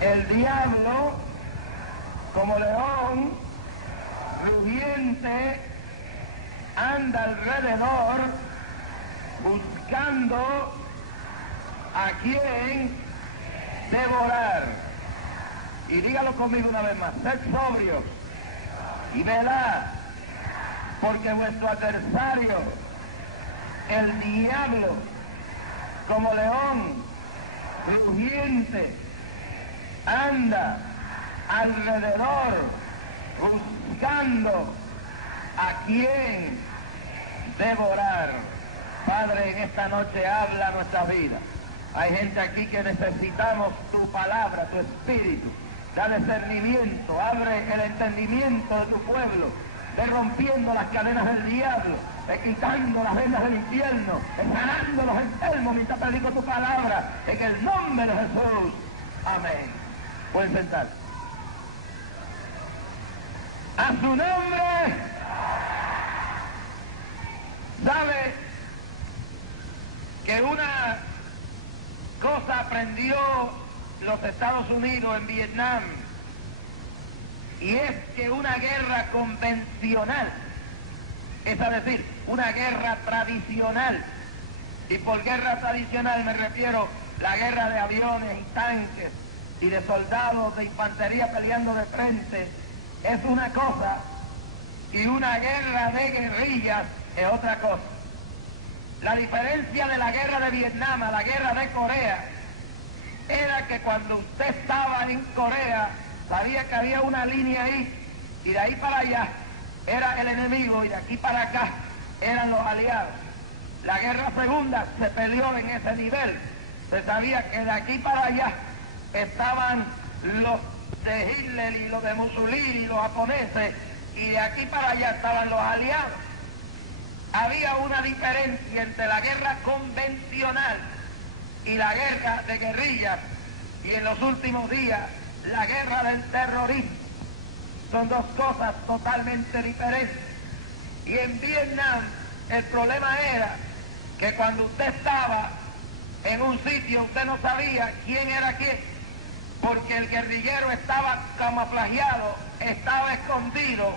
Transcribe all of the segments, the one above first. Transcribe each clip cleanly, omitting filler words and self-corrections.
El diablo, como león rugiente, anda alrededor buscando a quien devorar. Y dígalo conmigo una vez más: sed sobrios y velad, porque vuestro adversario, el diablo, como león rugiente, anda alrededor buscando a quien devorar. Padre, en esta noche habla nuestra vida. Hay gente aquí que necesitamos tu palabra, tu espíritu. Da discernimiento, abre el entendimiento de tu pueblo, de rompiendo las cadenas del diablo, de quitando las vendas del infierno, de sanando los enfermos mientras predico tu palabra, en el nombre de Jesús. Amén. Pueden sentar. A su nombre. ¿Sabe que una cosa aprendió los Estados Unidos en Vietnam? Y es que una guerra convencional, es decir, una guerra tradicional, y por guerra tradicional me refiero a la guerra de aviones y tanques y de soldados de infantería peleando de frente, es una cosa, y una guerra de guerrillas es otra cosa. La diferencia de la guerra de Vietnam a la guerra de Corea era que cuando usted estaba en Corea, sabía que había una línea ahí, y de ahí para allá era el enemigo, y de aquí para acá eran los aliados. La guerra segunda se peleó en ese nivel. Se sabía que de aquí para allá estaban los de Hitler y los de Mussolini y los japoneses, y de aquí para allá estaban los aliados. Había una diferencia entre la guerra convencional y la guerra de guerrillas, y en los últimos días la guerra del terrorismo. Son dos cosas totalmente diferentes. Y en Vietnam el problema era que cuando usted estaba en un sitio usted no sabía quién era quién, porque el guerrillero estaba camuflajeado, estaba escondido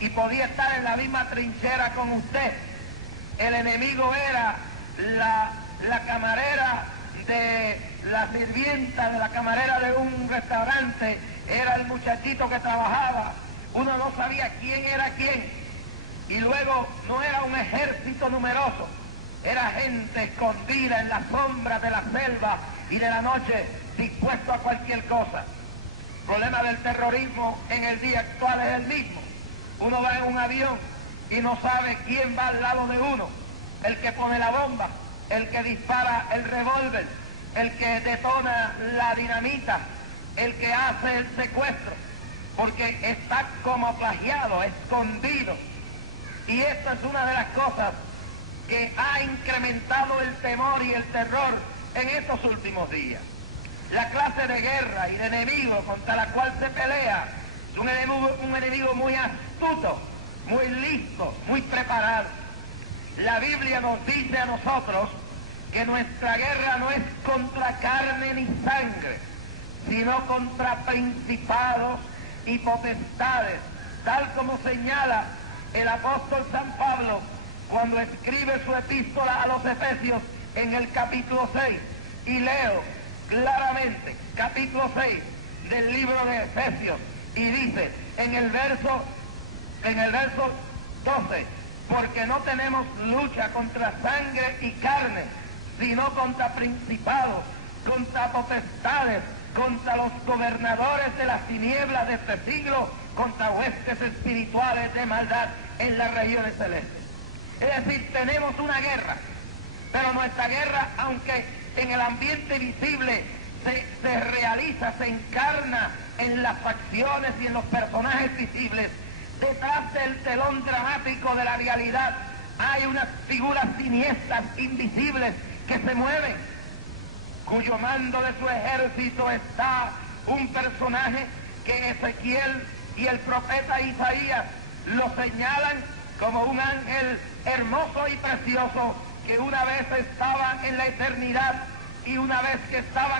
y podía estar en la misma trinchera con usted. El enemigo era la camarera de la sirvienta, de la camarera de un restaurante, era el muchachito que trabajaba. Uno no sabía quién era quién. Y luego no era un ejército numeroso, era gente escondida en las sombras de la selva y de la noche, dispuesto a cualquier cosa. El problema del terrorismo en el día actual es el mismo. Uno va en un avión y no sabe quién va al lado de uno: el que pone la bomba, el que dispara el revólver, el que detona la dinamita, el que hace el secuestro, porque está camuflajeado, escondido. Y esta es una de las cosas que ha incrementado el temor y el terror en estos últimos días. La clase de guerra y de enemigo contra la cual se pelea es un enemigo muy astuto, muy listo, muy preparado. La Biblia nos dice a nosotros que nuestra guerra no es contra carne ni sangre, sino contra principados y potestades, tal como señala el apóstol San Pablo cuando escribe su epístola a los Efesios en el capítulo 6. Y leo claramente, capítulo 6 del libro de Efesios, y dice en el verso 12: porque no tenemos lucha contra sangre y carne, sino contra principados, contra potestades, contra los gobernadores de las tinieblas de este siglo, contra huestes espirituales de maldad en las regiones celestes. Es decir, tenemos una guerra, pero nuestra guerra, aunque en el ambiente visible se realiza, se encarna en las facciones y en los personajes visibles, detrás del telón dramático de la realidad hay unas figuras siniestras, invisibles, que se mueven, cuyo mando de su ejército está un personaje que Ezequiel y el profeta Isaías lo señalan como un ángel hermoso y precioso que una vez estaba en la eternidad, y una vez que estaba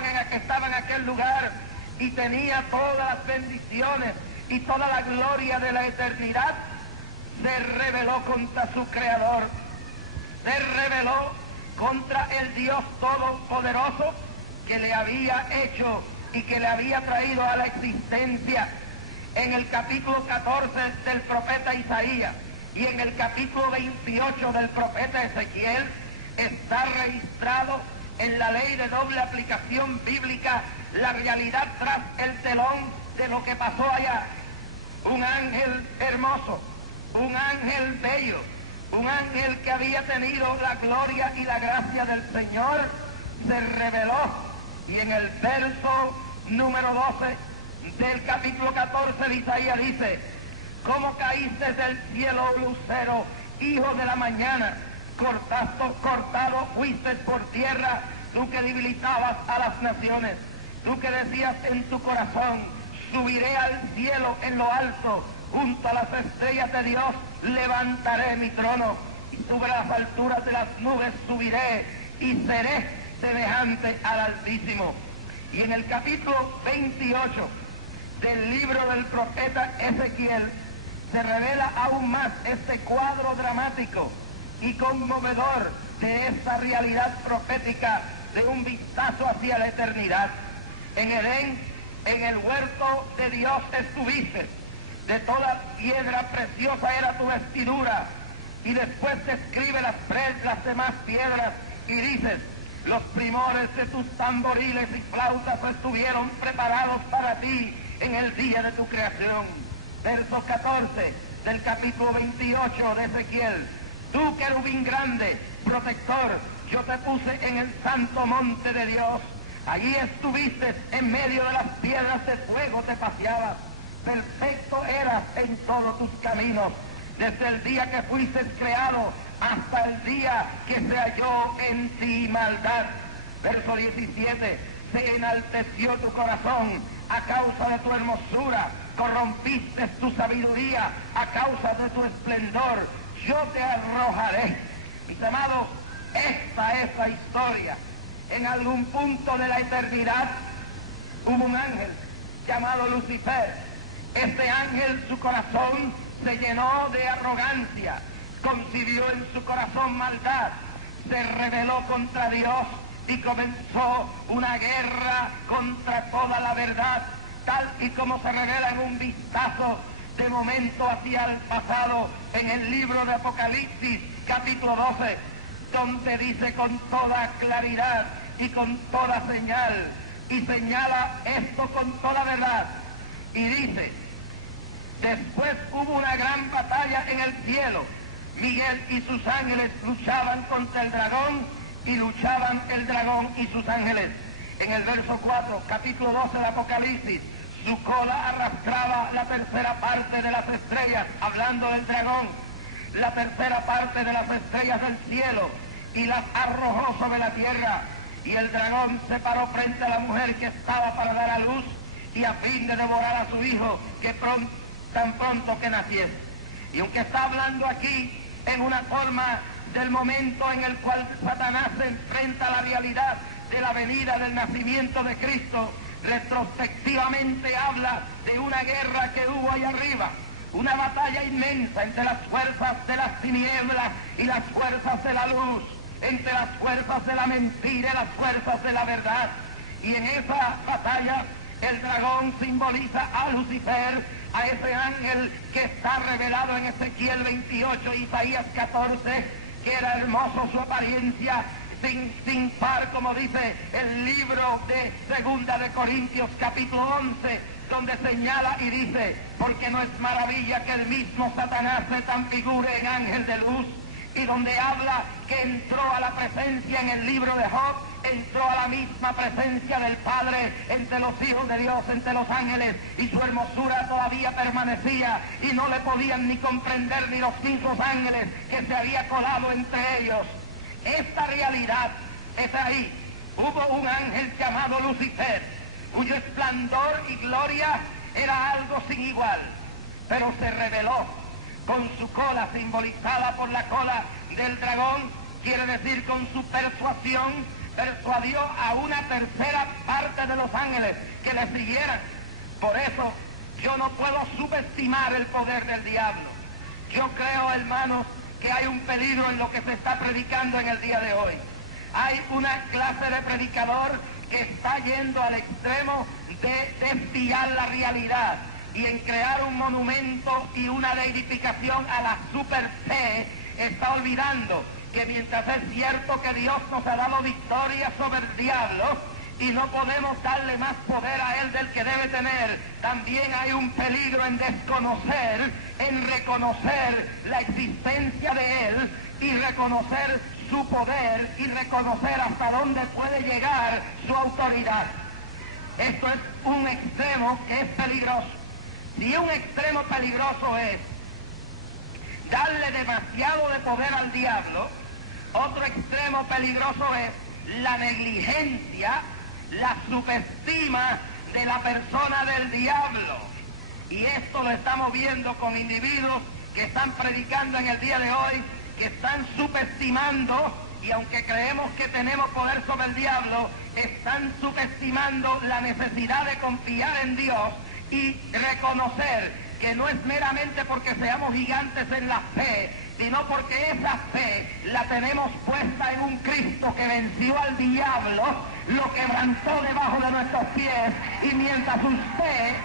en aquel lugar y tenía todas las bendiciones y toda la gloria de la eternidad, se rebeló contra su Creador, se rebeló contra el Dios Todopoderoso que le había hecho y que le había traído a la existencia. En el capítulo 14 del profeta Isaías y en el capítulo 28 del profeta Ezequiel está registrado en la ley de doble aplicación bíblica la realidad tras el telón de lo que pasó allá. Un ángel hermoso, un ángel bello, un ángel que había tenido la gloria y la gracia del Señor, se reveló, y en el verso número 12 del capítulo 14 de Isaías dice: ¿cómo caíste del cielo, lucero, hijo de la mañana? Cortado fuiste por tierra, tú que debilitabas a las naciones, tú que decías en tu corazón: subiré al cielo en lo alto, junto a las estrellas de Dios levantaré mi trono, y sobre las alturas de las nubes subiré, y seré semejante al Altísimo. Y en el capítulo 28 del libro del profeta Ezequiel se revela aún más este cuadro dramático y conmovedor de esta realidad profética de un vistazo hacia la eternidad. En Edén, en el huerto de Dios estuviste, de toda piedra preciosa era tu vestidura, y después describe las demás piedras y dices: los primores de tus tamboriles y flautas estuvieron preparados para ti en el día de tu creación. Verso 14 del capítulo 28 de Ezequiel: tú, querubín grande, protector, yo te puse en el santo monte de Dios. Allí estuviste, en medio de las piedras de fuego te paseabas. Perfecto eras en todos tus caminos, desde el día que fuiste creado hasta el día que se halló en ti maldad. Verso 17: se enalteció tu corazón a causa de tu hermosura, corrompiste tu sabiduría a causa de tu esplendor, yo te arrojaré. Mis amados, esta es la historia. En algún punto de la eternidad hubo un ángel llamado Lucifer. Este ángel, su corazón se llenó de arrogancia, concibió en su corazón maldad, se rebeló contra Dios y comenzó una guerra contra toda la verdad, tal y como se revela en un vistazo de momento hacia el pasado en el libro de Apocalipsis capítulo 12, donde dice con toda claridad y con toda señal, y señala esto con toda verdad, y dice: después hubo una gran batalla en el cielo, Miguel y sus ángeles luchaban contra el dragón, y luchaban el dragón y sus ángeles. En el verso 4, capítulo 12 de Apocalipsis: su cola arrastraba la tercera parte de las estrellas, hablando del dragón, la tercera parte de las estrellas del cielo, y las arrojó sobre la tierra. Y el dragón se paró frente a la mujer que estaba para dar a luz, y a fin de devorar a su hijo, que tan pronto que naciese. Y aunque está hablando aquí en una forma del momento en el cual Satanás se enfrenta a la realidad de la venida del nacimiento de Cristo, retrospectivamente habla de una guerra que hubo allá arriba, una batalla inmensa entre las fuerzas de las tinieblas y las fuerzas de la luz, entre las fuerzas de la mentira y las fuerzas de la verdad. Y en esa batalla el dragón simboliza a Lucifer, a ese ángel que está revelado en Ezequiel 28 y Isaías 14, que era hermoso su apariencia, sin par, como dice el libro de Segunda de Corintios capítulo 11, donde señala y dice: porque no es maravilla que el mismo Satanás se transfigure en ángel de luz. Y donde habla que entró a la presencia en el libro de Job, entró a la misma presencia del Padre entre los hijos de Dios, entre los ángeles, y su hermosura todavía permanecía, y no le podían ni comprender ni los mismos ángeles que se había colado entre ellos. Esta realidad es ahí. Hubo un ángel llamado Lucifer, cuyo esplendor y gloria era algo sin igual, pero se rebeló con su cola, simbolizada por la cola del dragón, quiere decir con su persuasión, persuadió a una tercera parte delante de los ángeles que le siguieran. Por eso yo no puedo subestimar el poder del diablo. Yo creo, hermanos, que hay un peligro en lo que se está predicando en el día de hoy. Hay una clase de predicador que está yendo al extremo de desviar la realidad y en crear un monumento y una deificación a la super fe. Está olvidando que mientras es cierto que Dios nos ha dado victoria sobre el diablo y no podemos darle más poder a él del que debe tener, también hay un peligro en desconocer, en reconocer la existencia de él y reconocer su poder y reconocer hasta dónde puede llegar su autoridad. Esto es un extremo que es peligroso. Si un extremo peligroso es darle demasiado de poder al diablo, otro extremo peligroso es la negligencia, la subestima de la persona del diablo. Y esto lo estamos viendo con individuos que están predicando en el día de hoy, que están subestimando, y aunque creemos que tenemos poder sobre el diablo, están subestimando la necesidad de confiar en Dios y reconocer que no es meramente porque seamos gigantes en la fe, sino porque esa fe la tenemos puesta en un Cristo que venció al diablo, lo quebrantó debajo de nuestros pies, y mientras usted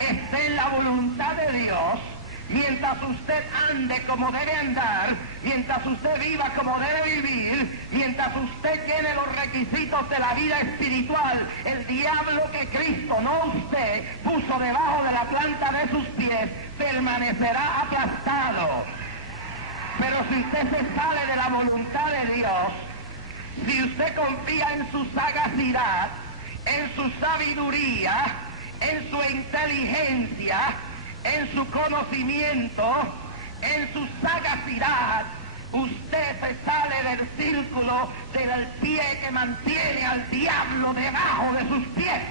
esté en la voluntad de Dios, mientras usted ande como debe andar, mientras usted viva como debe vivir, mientras usted llene los requisitos de la vida espiritual, el diablo que Cristo, no usted, puso debajo de la planta de sus pies, permanecerá aplastado. Pero si usted se sale de la voluntad de Dios, si usted confía en su sagacidad, en su sabiduría, en su inteligencia, en su conocimiento, en su sagacidad, usted se sale del círculo del pie que mantiene al diablo debajo de sus pies.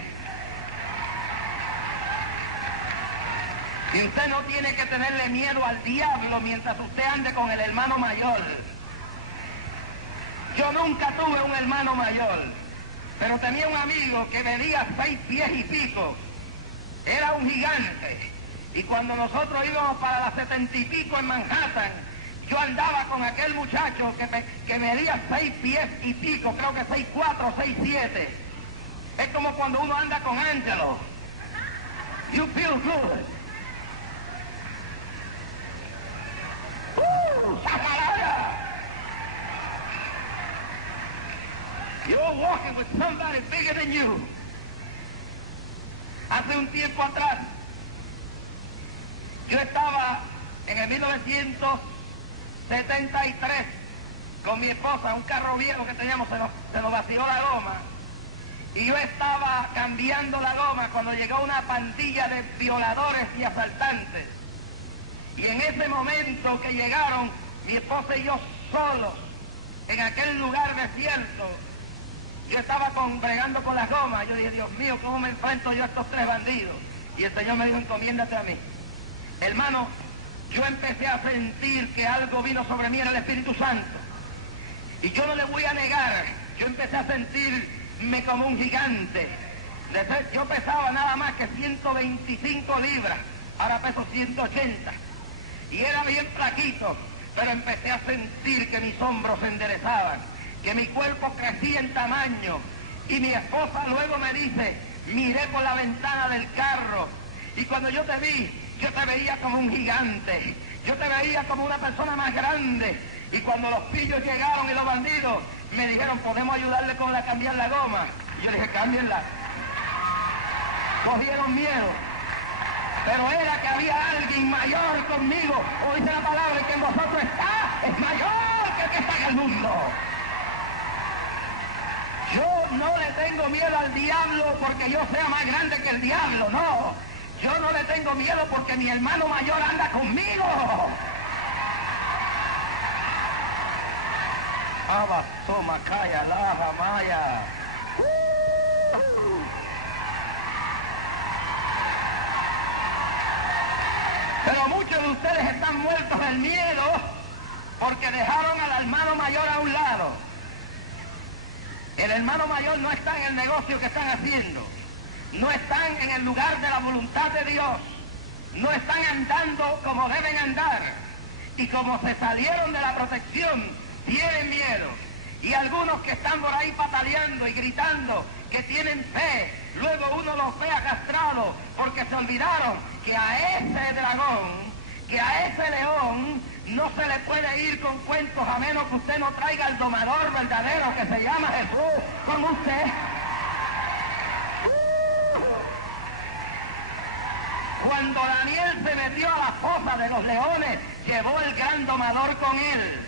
Y usted no tiene que tenerle miedo al diablo mientras usted ande con el hermano mayor. Yo nunca tuve un hermano mayor, pero tenía un amigo que medía 6 pies y pico. Era un gigante. Y cuando nosotros íbamos para las 70 y pico en Manhattan, yo andaba con aquel muchacho que medía 6 pies y pico, creo que 6'4", 6'7". Es como cuando uno anda con Angelo. You feel good. ¡Sacaraya! You're walking with somebody bigger than you. Hace un tiempo atrás, yo estaba en el 1973 con mi esposa, un carro viejo que teníamos, se nos vació la goma, y yo estaba cambiando la goma cuando llegó una pandilla de violadores y asaltantes. Y en ese momento que llegaron, mi esposa y yo solos, en aquel lugar desierto, yo estaba bregando con las gomas. Yo dije, Dios mío, ¿cómo me enfrento yo a estos 3 bandidos? Y el Señor me dijo, encomiéndate a mí. Hermano, yo empecé a sentir que algo vino sobre mí en el Espíritu Santo. Y yo no le voy a negar, yo empecé a sentirme como un gigante. Yo pesaba nada más que 125 libras, ahora peso 180. Y era bien flaquito, pero empecé a sentir que mis hombros se enderezaban, que mi cuerpo crecía en tamaño. Y mi esposa luego me dice, miré por la ventana del carro, y cuando yo te vi, yo te veía como un gigante, yo te veía como una persona más grande. Y cuando los pillos llegaron y los bandidos me dijeron, ¿podemos ayudarle con cambiar la goma? Y yo dije, cámbienla. Cogieron miedo, pero era que había alguien mayor conmigo. O dice la palabra, el que en vosotros está es mayor que el que está en el mundo. Yo no le tengo miedo al diablo porque yo sea más grande que el diablo, no. Yo no le tengo miedo porque mi hermano mayor anda conmigo. Abasoma, calla, laja, maya. Pero muchos de ustedes están muertos del miedo porque dejaron al hermano mayor a un lado. El hermano mayor no están en el negocio que están haciendo, no están en el lugar de la voluntad de Dios, no están andando como deben andar, y como se salieron de la protección, tienen miedo. Y algunos que están por ahí pataleando y gritando que tienen fe, luego uno los ve arrastrados porque se olvidaron que a ese dragón, que a ese león, no se le puede ir con cuentos a menos que usted no traiga al domador verdadero que se llama Jesús con usted. Cuando Daniel se metió a la fosa de los leones, llevó el gran domador con él.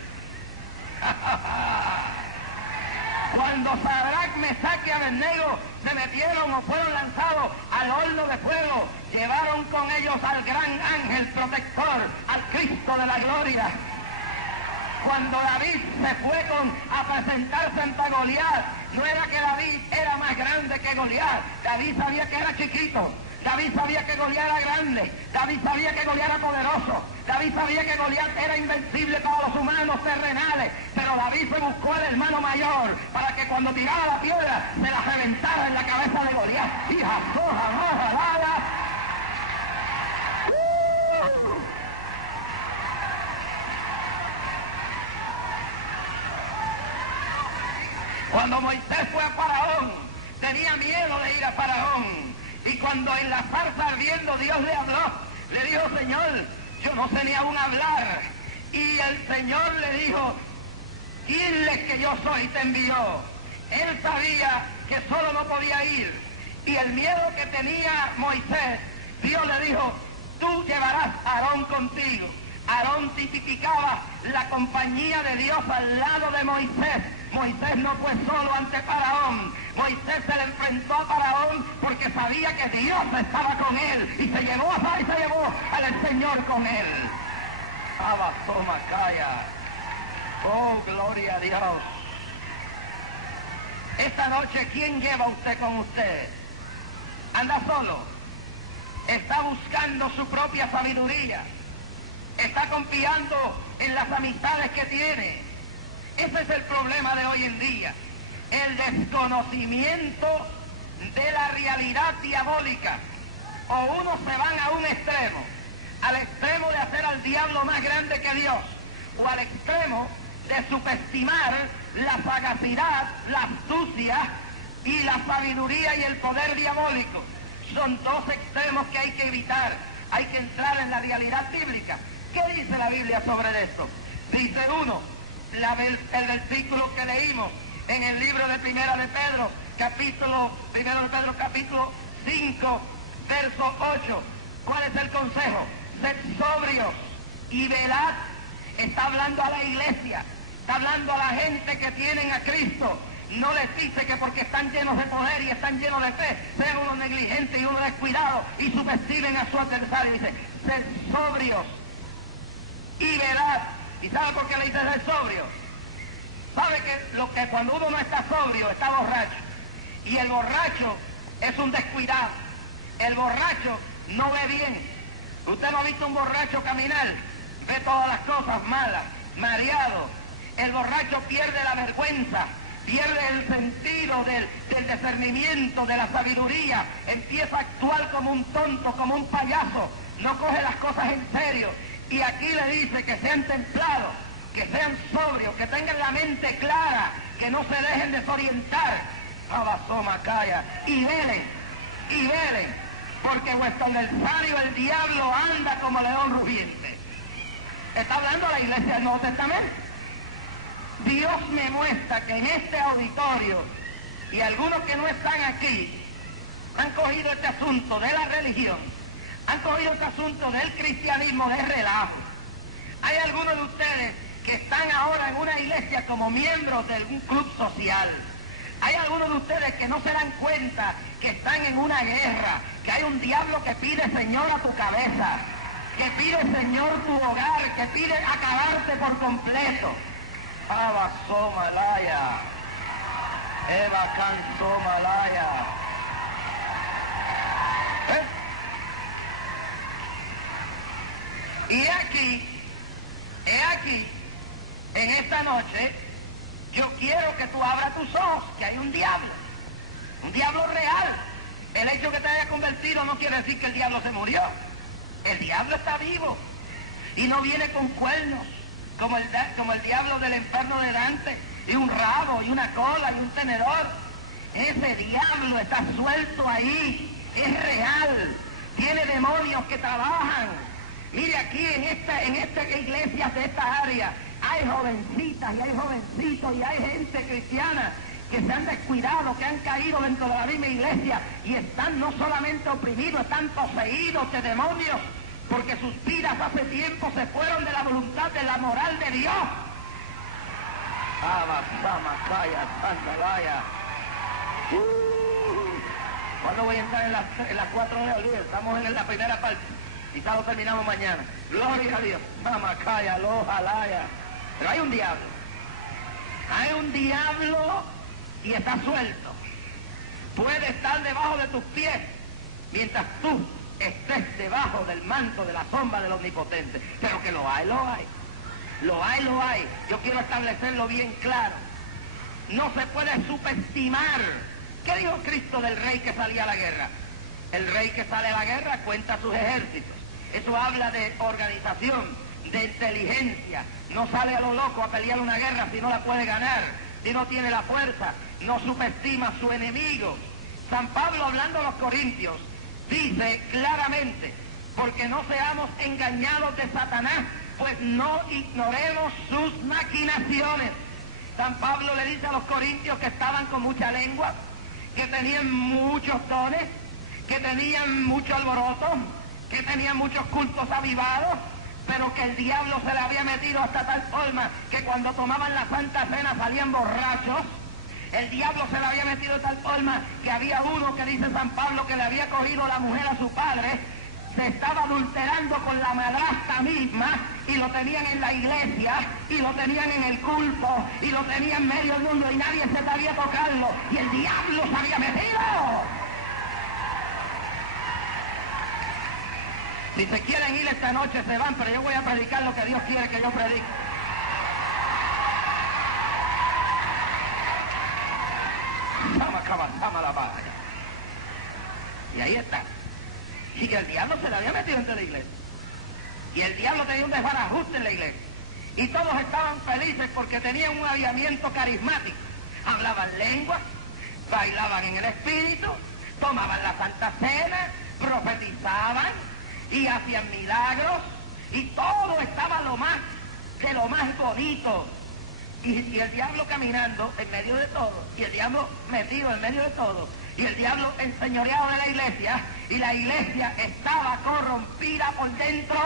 Cuando Sadrach, Mesach y Abednego se metieron o fueron lanzados al horno de fuego, llevaron con ellos al gran ángel protector, al Cristo de la gloria. Cuando David se fue a presentarse ante Goliat, no era que David era más grande que Goliat, David sabía que era chiquito. David sabía que Goliat era grande, David sabía que Goliat era poderoso, David sabía que Goliat era invencible para los humanos terrenales, pero David se buscó al hermano mayor para que cuando tirara la piedra se la reventara en la cabeza de Goliat. ¡Hija, soja, moja, lala! Cuando Moisés fue a Faraón, tenía miedo de ir a Faraón. Y cuando en la zarza ardiendo Dios le habló, le dijo: Señor, yo no sé ni aún hablar. Y el Señor le dijo: dile que yo soy, te envió. Él sabía que solo no podía ir. Y el miedo que tenía Moisés, Dios le dijo: tú llevarás a Aarón contigo. Aarón tipificaba la compañía de Dios al lado de Moisés. Moisés no fue solo ante Faraón. Moisés se le enfrentó a Faraón porque sabía que Dios estaba con él y se llevó al Señor con él. Abasomacaya. Oh, gloria a Dios. Esta noche, ¿quién lleva usted con usted? ¿Anda solo? ¿Está buscando su propia sabiduría? ¿Está confiando en las amistades que tiene? Ese es el problema de hoy en día. El desconocimiento de la realidad diabólica. O unos se van a un extremo, al extremo de hacer al diablo más grande que Dios, o al extremo de subestimar la sagacidad, la astucia y la sabiduría y el poder diabólico. Son dos extremos que hay que evitar. Hay que entrar en la realidad bíblica. ¿Qué dice la Biblia sobre esto? Dice uno, el versículo que leímos en el libro de Primera de Pedro, capítulo 5, verso 8. ¿Cuál es el consejo? Sed sobrios y velad. Está hablando a la iglesia, está hablando a la gente que tienen a Cristo. No les dice que porque están llenos de poder y están llenos de fe, sean unos negligentes y unos descuidados y subestimen a su adversario. Dice, sed sobrios y velad. ¿Y sabe por qué le dice ser sobrio? Sabe que cuando uno no está sobrio, está borracho. Y el borracho es un descuidado. El borracho no ve bien. Usted no ha visto un borracho caminar, ve todas las cosas malas, mareado. El borracho pierde la vergüenza, pierde el sentido del discernimiento, de la sabiduría, empieza a actuar como un tonto, como un payaso, no coge las cosas en serio. Y aquí le dice que sean templados, que sean sobrios, que tengan la mente clara, que no se dejen desorientar. Abasomacaya. Y velen, porque vuestro adversario, el diablo, anda como león rugiente. Está hablando la iglesia del Nuevo Testamento. Dios me muestra que en este auditorio, y algunos que no están aquí, han cogido este asunto de la religión, han cogido este asunto del cristianismo de relajo. Hay algunos de ustedes que están ahora en una iglesia como miembros de algún club social. Hay algunos de ustedes que no se dan cuenta que están en una guerra, que hay un diablo que pide Señor a tu cabeza, que pide Señor tu hogar, que pide acabarte por completo. Abasomalaya, Eva Cansomalaya. Y he aquí, en esta noche, Yo quiero que tú abras tus ojos, que hay un diablo real. El hecho que te haya convertido no quiere decir que el diablo se murió. El diablo está vivo y no viene con cuernos, como el diablo del infierno de Dante, y un rabo, y una cola, y un tenedor. Ese diablo está suelto ahí, es real, tiene demonios que trabajan. Mire, aquí en esta iglesia de esta área hay jovencitas y hay jovencitos y hay gente cristiana que se han descuidado, que han caído dentro de la misma iglesia y están no solamente oprimidos, están poseídos de demonios, porque sus vidas hace tiempo se fueron de la voluntad, de la moral de Dios. ¿Cuándo voy a entrar en las 4 horas al día? Estamos en la primera parte. Quizás lo terminamos mañana. Gloria a Dios. Mamacaya, lojalaya. Pero hay un diablo. Hay un diablo y está suelto. Puede estar debajo de tus pies mientras tú estés debajo del manto, de la sombra del Omnipotente. Pero que lo hay, lo hay. Lo hay, lo hay. Yo quiero establecerlo bien claro. No se puede subestimar. ¿Qué dijo Cristo del rey que salía a la guerra? El rey que sale a la guerra cuenta sus ejércitos. Eso habla de organización, de inteligencia. No sale a lo loco a pelear una guerra si no la puede ganar, si no tiene la fuerza, no subestima a su enemigo. San Pablo, hablando a los corintios, dice claramente, porque no seamos engañados de Satanás, pues no ignoremos sus maquinaciones. San Pablo le dice a los corintios que estaban con mucha lengua, que tenían muchos dones, que tenían mucho alboroto, que tenían muchos cultos avivados, pero que el diablo se le había metido hasta tal forma que cuando tomaban la Santa Cena salían borrachos. El diablo se le había metido de tal forma que había uno que dice San Pablo que le había cogido la mujer a su padre, se estaba adulterando con la madrastra misma y lo tenían en la iglesia y lo tenían en el culto y lo tenían en medio del mundo y nadie se atrevía a tocarlo y el diablo se había metido. Si se quieren ir esta noche se van, pero yo voy a predicar lo que Dios quiere que yo predique. Y ahí está. Y que el diablo se le había metido entre la iglesia. Y el diablo tenía un desbarajuste en la iglesia. Y todos estaban felices porque tenían un avivamiento carismático. Hablaban lenguas, bailaban en el espíritu, tomaban la Santa Cena, profetizaban y hacían milagros. Y todo estaba de lo más bonito. Y el diablo caminando en medio de todo, y el diablo metido en medio de todo, y el diablo enseñoreado de la iglesia, y la iglesia estaba corrompida por dentro,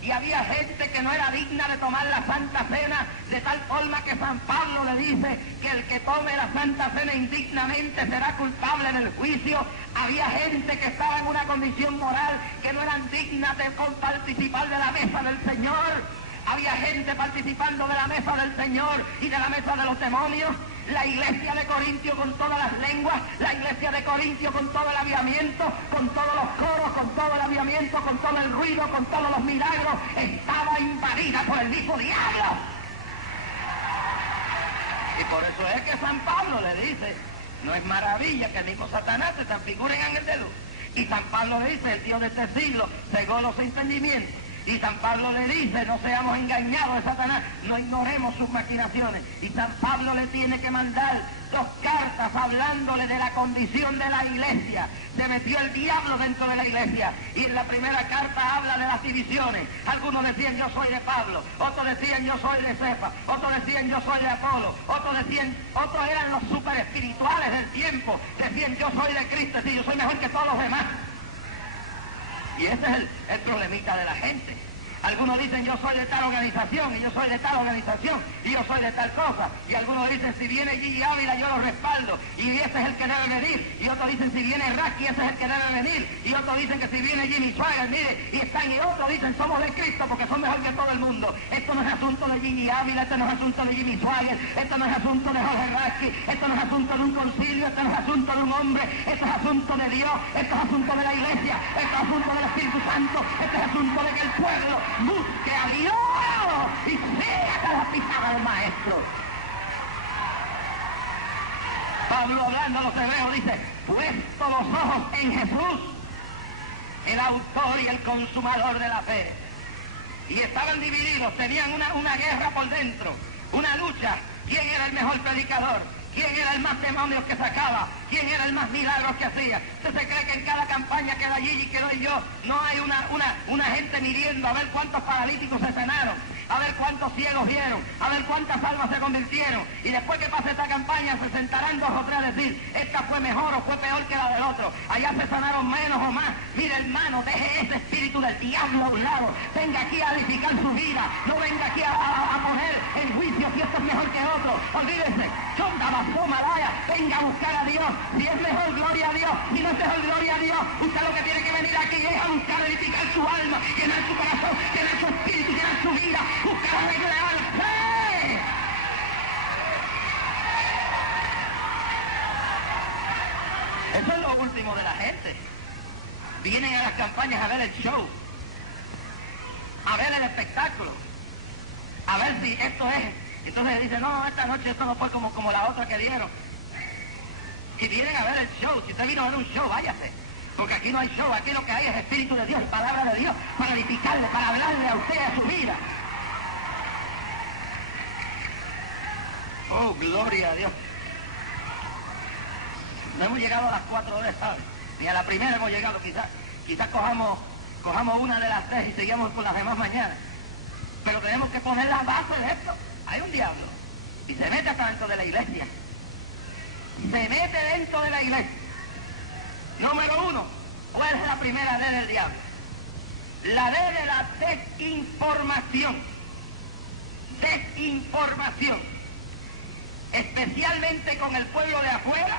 y había gente que no era digna de tomar la Santa Cena, de tal forma que San Pablo le dice que el que tome la Santa Cena indignamente será culpable en el juicio. Había gente que estaba en una condición moral que no eran dignas de participar de la mesa del Señor. Había gente participando de la mesa del Señor y de la mesa de los demonios. La iglesia de Corintio con todas las lenguas, la iglesia de Corintio con todo el avivamiento, con todos los coros, con todo el avivamiento, con todo el ruido, con todos los milagros, estaba invadida por el mismo diablo. Y por eso es que San Pablo le dice, no es maravilla que el mismo Satanás se transfigure en ángel de luz. Y San Pablo le dice, el Dios de este siglo cegó los entendimientos. Y San Pablo le dice, no seamos engañados de Satanás, no ignoremos sus maquinaciones. Y San Pablo le tiene que mandar 2 cartas hablándole de la condición de la iglesia. Se metió el diablo dentro de la iglesia. Y en la primera carta habla de las divisiones. Algunos decían, yo soy de Pablo. Otros decían, yo soy de Cefa. Otros decían, yo soy de Apolo. Otros eran los super espirituales del tiempo. Decían, yo soy de Cristo, sí, yo soy mejor que todos los demás. Y ese es el problemita de la gente. Algunos dicen yo soy de tal organización y yo soy de tal organización y yo soy de tal cosa. Y algunos dicen si viene Gigi Ávila yo lo respaldo y ese es el que debe venir. Y otros dicen si viene Racky ese es el que debe venir. Y otros dicen que si viene Jimmy Swagger, mire, y otros dicen somos de Cristo porque son mejor que todo el mundo. Esto no es asunto de Gigi Ávila, esto no es asunto de Jimmy Swagger, esto no es asunto de Jorge Racky, esto no es asunto de un concilio, esto no es asunto de un hombre, esto es asunto de Dios, esto es asunto de la iglesia, esto es asunto del Espíritu Santo, esto es asunto de que el pueblo busque a Dios y siga la pisada del maestro. Pablo, hablando a los hebreos, dice, puesto los ojos en Jesús, el autor y el consumador de la fe. Y estaban divididos, tenían una guerra por dentro, una lucha. ¿Quién era el mejor predicador? ¿Quién era el más demonios que sacaba? ¿Quién era el más milagros que hacía? ¿Usted se cree que en cada campaña que da Gigi, que doy yo, no hay una gente midiendo a ver cuántos paralíticos se sanaron, a ver cuántos ciegos vieron, a ver cuántas almas se convirtieron? Y después que pase esta campaña se sentarán dos o tres a decir, esta fue mejor o fue peor que la del otro, allá se sanaron menos o más. Mire, hermano, deje ese espíritu del diablo a un lado, venga aquí a edificar su vida, no venga aquí a poner en juicio si esto es mejor que otro. Olvídese, venga a buscar a Dios. Si es mejor, gloria a Dios. Si no es mejor, gloria a Dios. Usted lo que tiene que venir aquí es a buscar, edificar su alma, llenar su corazón, llenar su espíritu, llenar su vida, buscar arreglar fe. Eso es lo último de la gente. Vienen a las campañas a ver el show, a ver el espectáculo, a ver si esto es. Entonces dice, no, esta noche esto no fue como la otra que dieron. Y vienen a ver el show. Si usted vino a ver un show, váyase. Porque aquí no hay show, aquí lo que hay es Espíritu de Dios, palabra de Dios, para edificarle, para hablarle a usted, a su vida. Oh, gloria a Dios. No hemos llegado a las 4 horas, ¿sabes? Ni a la primera hemos llegado, quizás cojamos una de las 3 y seguimos con las demás mañana. Pero tenemos que poner la base de esto. Hay un diablo y se mete hasta dentro de la iglesia. Se mete dentro de la iglesia. Número 1, ¿cuál es la primera D del diablo? La D de la desinformación. Desinformación. Especialmente con el pueblo de afuera,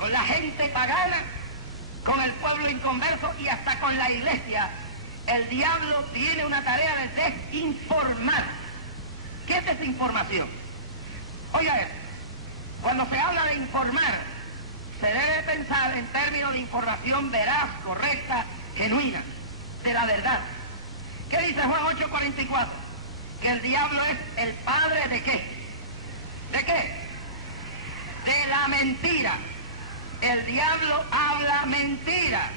con la gente pagana, con el pueblo inconverso y hasta con la iglesia. El diablo tiene una tarea de desinformar. ¿Qué es desinformación? Oiga esto, cuando se habla de informar, se debe pensar en términos de información veraz, correcta, genuina, de la verdad. ¿Qué dice Juan 8:44? Que el diablo es el padre ¿de qué? ¿De qué? De la mentira. El diablo habla mentira.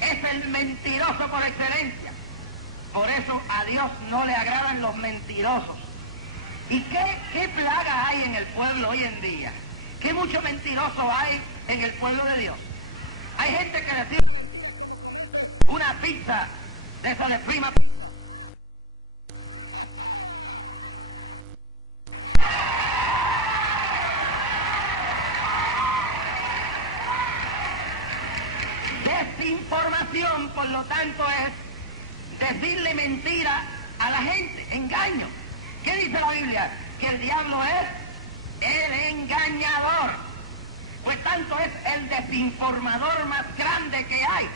Es el mentiroso por excelencia. Por eso a Dios no le agradan los mentirosos. ¿Y qué plaga hay en el pueblo hoy en día? ¿Qué mucho mentiroso hay en el pueblo de Dios? Hay gente que decide una pizza de esa de prima. Desinformación, por lo tanto, es decirle mentira a la gente, engaño. ¿Qué dice la Biblia? Que el diablo es el engañador. Pues tanto es el desinformador más grande que hay.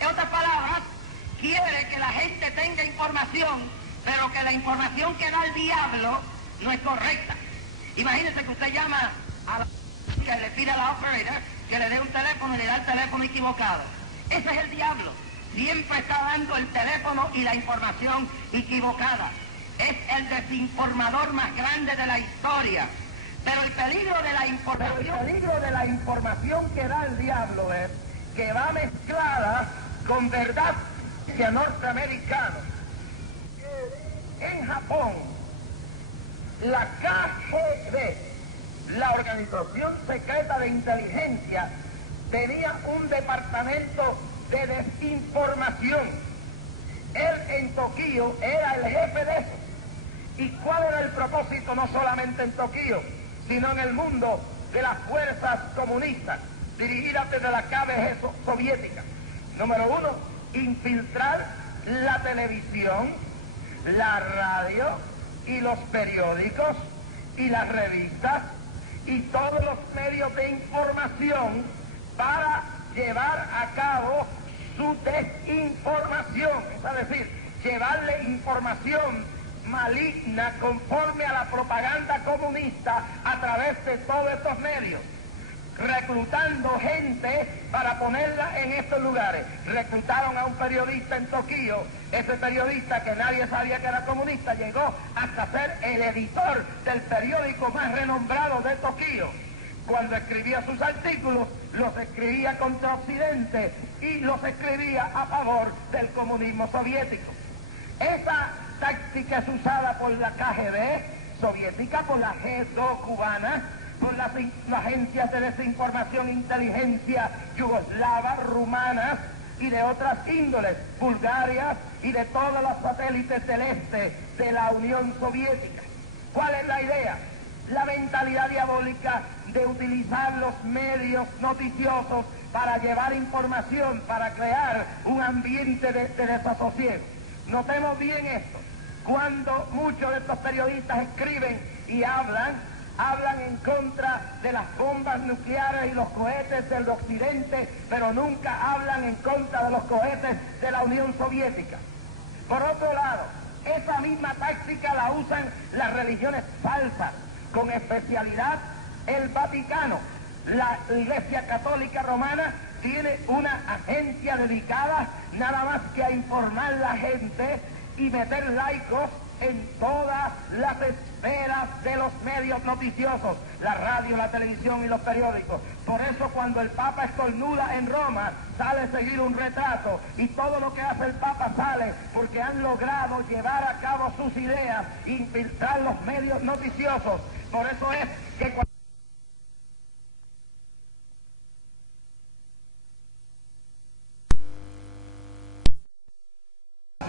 En otras palabras, quiere que la gente tenga información, pero que la información que da el diablo no es correcta. Imagínese que usted llama a la que le pide a la operator que le dé un teléfono y le da el teléfono equivocado. Ese es el diablo. Siempre está dando el teléfono y la información equivocada. Es el desinformador más grande de la historia. Pero el peligro de la información que da el diablo es que va mezclada con verdad hacia norteamericanos. En Japón, la KGB, la Organización Secreta de Inteligencia, tenía un departamento de desinformación. Él en Tokio era el jefe de eso. ¿Y cuál era el propósito, no solamente en Tokio, sino en el mundo, de las fuerzas comunistas dirigidas desde la KGB soviética? Número 1, infiltrar la televisión, la radio y los periódicos y las revistas y todos los medios de información para llevar a cabo su desinformación, es decir, llevarle información maligna conforme a la propaganda comunista a través de todos estos medios. reclutando gente para ponerla en estos lugares. Reclutaron a un periodista en Tokio. Ese periodista, que nadie sabía que era comunista, llegó hasta ser el editor del periódico más renombrado de Tokio. Cuando escribía sus artículos, los escribía contra Occidente y los escribía a favor del comunismo soviético. Esa táctica es usada por la KGB soviética, por la GESO cubana, por las agencias de desinformación e inteligencia yugoslavas, rumanas y de otras índoles, Bulgaria y de todos los satélites del este de la Unión Soviética. ¿Cuál es la idea? La mentalidad diabólica de utilizar los medios noticiosos para llevar información, para crear un ambiente de desasosiego. Notemos bien esto. Cuando muchos de estos periodistas escriben y hablan en contra de las bombas nucleares y los cohetes del occidente, pero nunca hablan en contra de los cohetes de la Unión Soviética. Por otro lado, esa misma táctica la usan las religiones falsas, con especialidad el Vaticano. La Iglesia Católica Romana tiene una agencia dedicada nada más que a informar a la gente y meter laicos en todas las esferas de los medios noticiosos, la radio, la televisión y los periódicos. Por eso cuando el Papa estornuda en Roma, sale a seguir un retrato, y todo lo que hace el Papa sale porque han logrado llevar a cabo sus ideas, infiltrar los medios noticiosos. Por eso es que cuando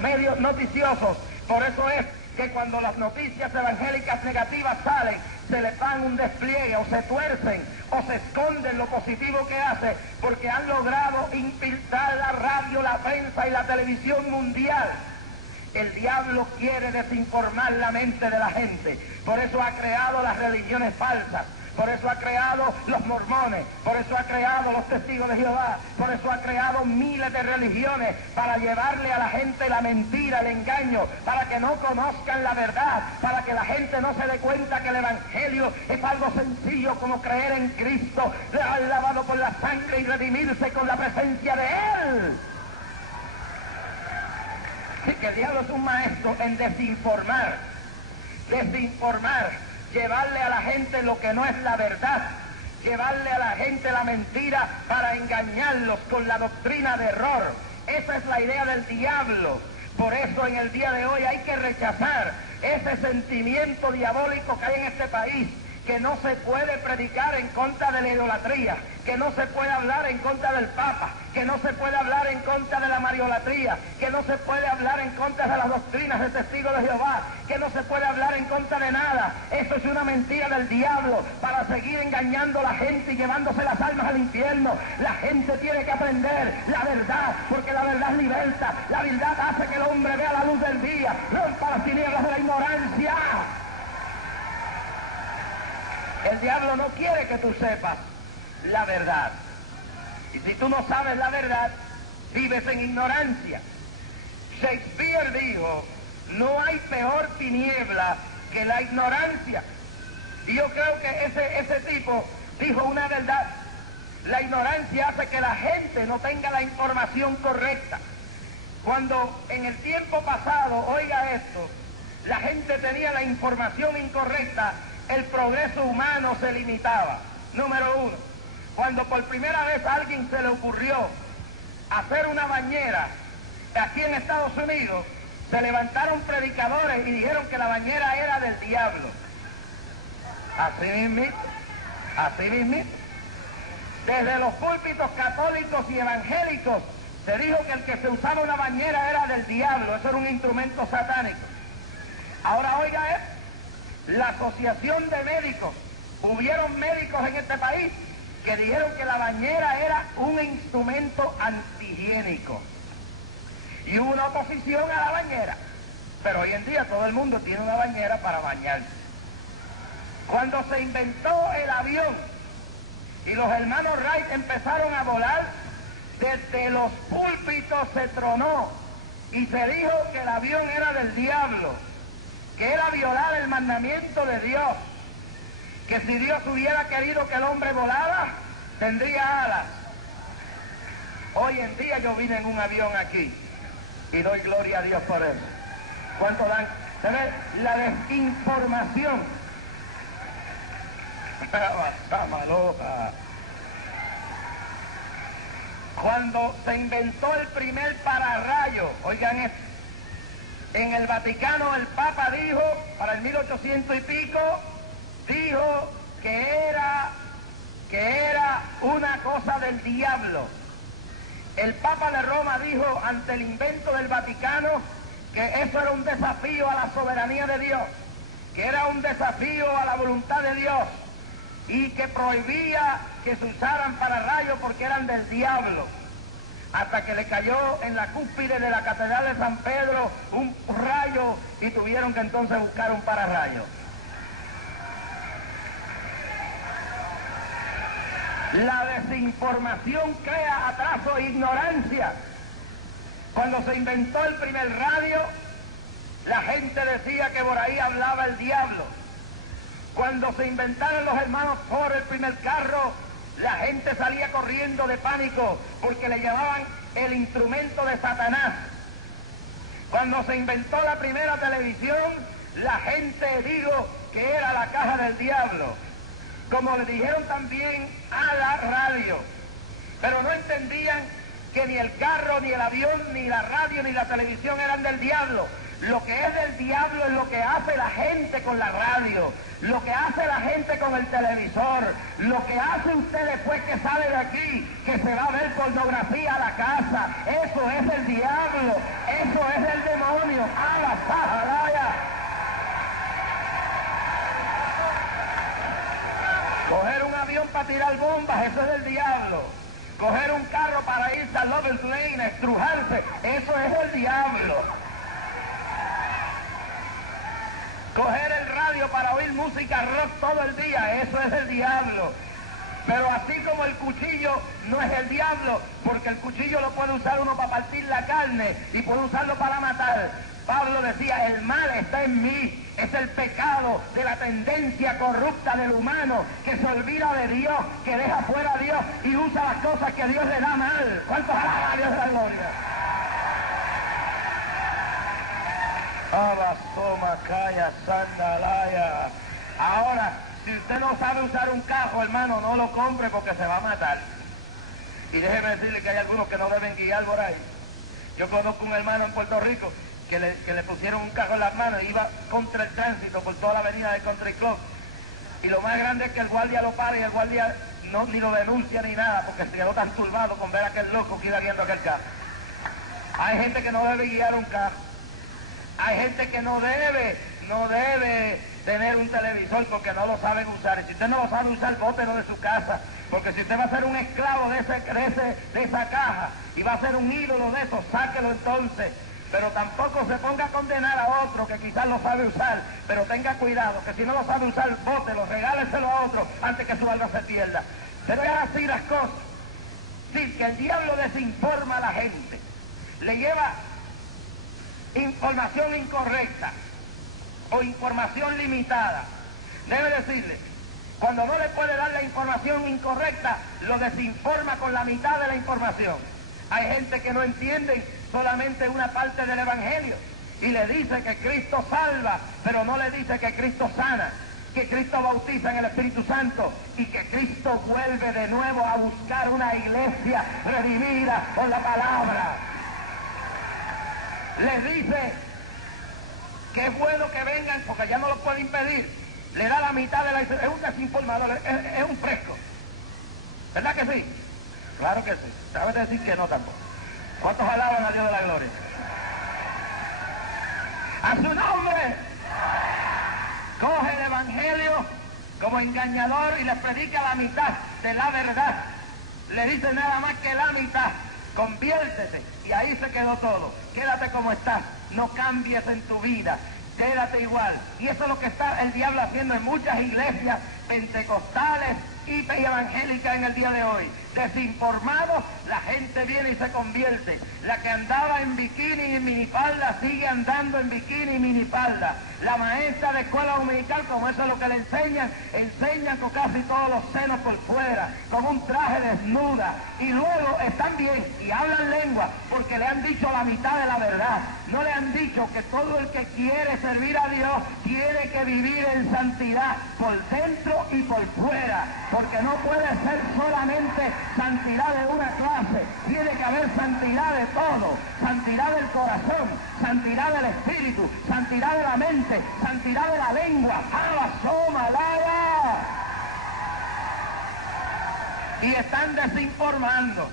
medios noticiosos, por eso es que cuando las noticias evangélicas negativas salen, se les dan un despliegue, o se tuercen, o se esconden lo positivo que hace, porque han logrado infiltrar la radio, la prensa y la televisión mundial. El diablo quiere desinformar la mente de la gente, por eso ha creado las religiones falsas, por eso ha creado los mormones, por eso ha creado los testigos de Jehová, por eso ha creado miles de religiones, para llevarle a la gente la mentira, el engaño, para que no conozcan la verdad, para que la gente no se dé cuenta que el Evangelio es algo sencillo como creer en Cristo, lavado por la sangre y redimirse con la presencia de Él. Así que el diablo es un maestro en desinformar, llevarle a la gente lo que no es la verdad, llevarle a la gente la mentira para engañarlos con la doctrina de error. Esa es la idea del diablo. Por eso en el día de hoy hay que rechazar ese sentimiento diabólico que hay en este país, que no se puede predicar en contra de la idolatría, que no se puede hablar en contra del Papa, que no se puede hablar en contra de la mariolatría, que no se puede hablar en contra de las doctrinas de testigos de Jehová, que no se puede hablar en contra de nada. Eso es una mentira del diablo para seguir engañando a la gente y llevándose las almas al infierno. La gente tiene que aprender la verdad, porque la verdad liberta, la verdad hace que el hombre vea la luz del día, rompa las tinieblas de la ignorancia. El diablo no quiere que tú sepas la verdad. Y si tú no sabes la verdad, vives en ignorancia. Shakespeare dijo, no hay peor tiniebla que la ignorancia. Y yo creo que ese tipo dijo una verdad. La ignorancia hace que la gente no tenga la información correcta. Cuando en el tiempo pasado, oiga esto, la gente tenía la información incorrecta, el progreso humano se limitaba. Número uno, cuando por primera vez a alguien se le ocurrió hacer una bañera aquí en Estados Unidos, se levantaron predicadores y dijeron que la bañera era del diablo. Así mismo. Desde los púlpitos católicos y evangélicos se dijo que el que se usaba una bañera era del diablo, eso era un instrumento satánico. Ahora oiga esto. La asociación de médicos, hubieron médicos en este país que dijeron que la bañera era un instrumento antihigiénico. Y hubo una oposición a la bañera, pero hoy en día todo el mundo tiene una bañera para bañarse. Cuando se inventó el avión y los hermanos Wright empezaron a volar, desde los púlpitos se tronó y se dijo que el avión era del diablo, que era violar el mandamiento de Dios, que si Dios hubiera querido que el hombre volara, tendría alas. Hoy en día yo vine en un avión aquí y doy gloria a Dios por eso. ¿Cuánto dan? Se ve la desinformación. Cuando se inventó el primer pararrayo, oigan esto, en el Vaticano el Papa dijo, para el 1800 y pico, dijo que era una cosa del diablo. El Papa de Roma dijo ante el invento del Vaticano que eso era un desafío a la soberanía de Dios, que era un desafío a la voluntad de Dios y que prohibía que se usaran pararrayos porque eran del diablo. Hasta que le cayó en la cúspide de la Catedral de San Pedro un rayo y tuvieron que entonces buscar un pararrayo. La desinformación crea atraso e ignorancia. Cuando se inventó el primer radio, la gente decía que por ahí hablaba el diablo. Cuando se inventaron los hermanos Ford el primer carro, la gente salía corriendo de pánico porque le llamaban el instrumento de Satanás. Cuando se inventó la primera televisión, la gente dijo que era la caja del diablo. Como le dijeron también a la radio. Pero no entendían que ni el carro, ni el avión, ni la radio, ni la televisión eran del diablo. Lo que es del diablo es lo que hace la gente con la radio, lo que hace la gente con el televisor, lo que hace usted después que sale de aquí, que se va a ver pornografía a la casa. Eso es el diablo, eso es el demonio. ¡A la pajalaya! Coger un avión para tirar bombas, eso es del diablo. Coger un carro para irse a Lover's Lane, estrujarse, eso es el diablo. Coger el radio para oír música rock todo el día, eso es el diablo. Pero así como el cuchillo no es el diablo, porque el cuchillo lo puede usar uno para partir la carne y puede usarlo para matar. Pablo decía, el mal está en mí, es el pecado de la tendencia corrupta del humano que se olvida de Dios, que deja fuera a Dios y usa las cosas que Dios le da mal. ¿Cuántos alaban a Dios de la gloria? Ahora, si usted no sabe usar un carro, hermano, no lo compre porque se va a matar. Y déjeme decirle que hay algunos que no deben guiar por ahí. Yo conozco un hermano en Puerto Rico que le pusieron un carro en las manos e iba contra el tránsito por toda la avenida de Country Club. Y lo más grande es que el guardia lo para y el guardia no ni lo denuncia ni nada porque se quedó tan turbado con ver a aquel loco que iba guiando aquel carro. Hay gente que no debe guiar un carro. Hay gente que no debe tener un televisor porque no lo saben usar. Y si usted no lo sabe usar, bótelo de su casa. Porque si usted va a ser un esclavo de esa caja y va a ser un ídolo de eso, sáquelo entonces. Pero tampoco se ponga a condenar a otro que quizás lo sabe usar. Pero tenga cuidado, que si no lo sabe usar, bótelo, regáleselo a otro antes que su alma se pierda. Pero es así las cosas. Sí, que el diablo desinforma a la gente. Le lleva información incorrecta o información limitada. Debe decirle, cuando no le puede dar la información incorrecta, lo desinforma con la mitad de la información. Hay gente que no entiende solamente una parte del Evangelio y le dice que Cristo salva, pero no le dice que Cristo sana, que Cristo bautiza en el Espíritu Santo y que Cristo vuelve de nuevo a buscar una iglesia redimida por la palabra. Les dice que es bueno que vengan porque ya no lo puede impedir. Le da la mitad de la... Es un desinformador, es un fresco. ¿Verdad que sí? Claro que sí. ¿Sabes decir que no tampoco? ¿Cuántos alaban a Dios de la gloria? ¡A su nombre! Coge el Evangelio como engañador y les predica la mitad de la verdad. Le dice nada más que la mitad. Conviértete. Y ahí se quedó todo. Quédate como estás. No cambies en tu vida. Quédate igual. Y eso es lo que está el diablo haciendo en muchas iglesias pentecostales, y evangélica en el día de hoy. Desinformados, la gente viene y se convierte. La que andaba en bikini y en minifalda sigue andando en bikini y minifalda. La maestra de escuela dominical, como eso es lo que le enseñan con casi todos los senos por fuera, con un traje desnuda. Y luego están bien y hablan lengua porque le han dicho la mitad de la verdad. No le han dicho que todo el que quiere servir a Dios tiene que vivir en santidad por dentro y por fuera, porque no puede ser solamente santidad de una clase, tiene que haber santidad de todo, santidad del corazón, santidad del espíritu, santidad de la mente, santidad de la lengua. ¡Alaba! Y están desinformando,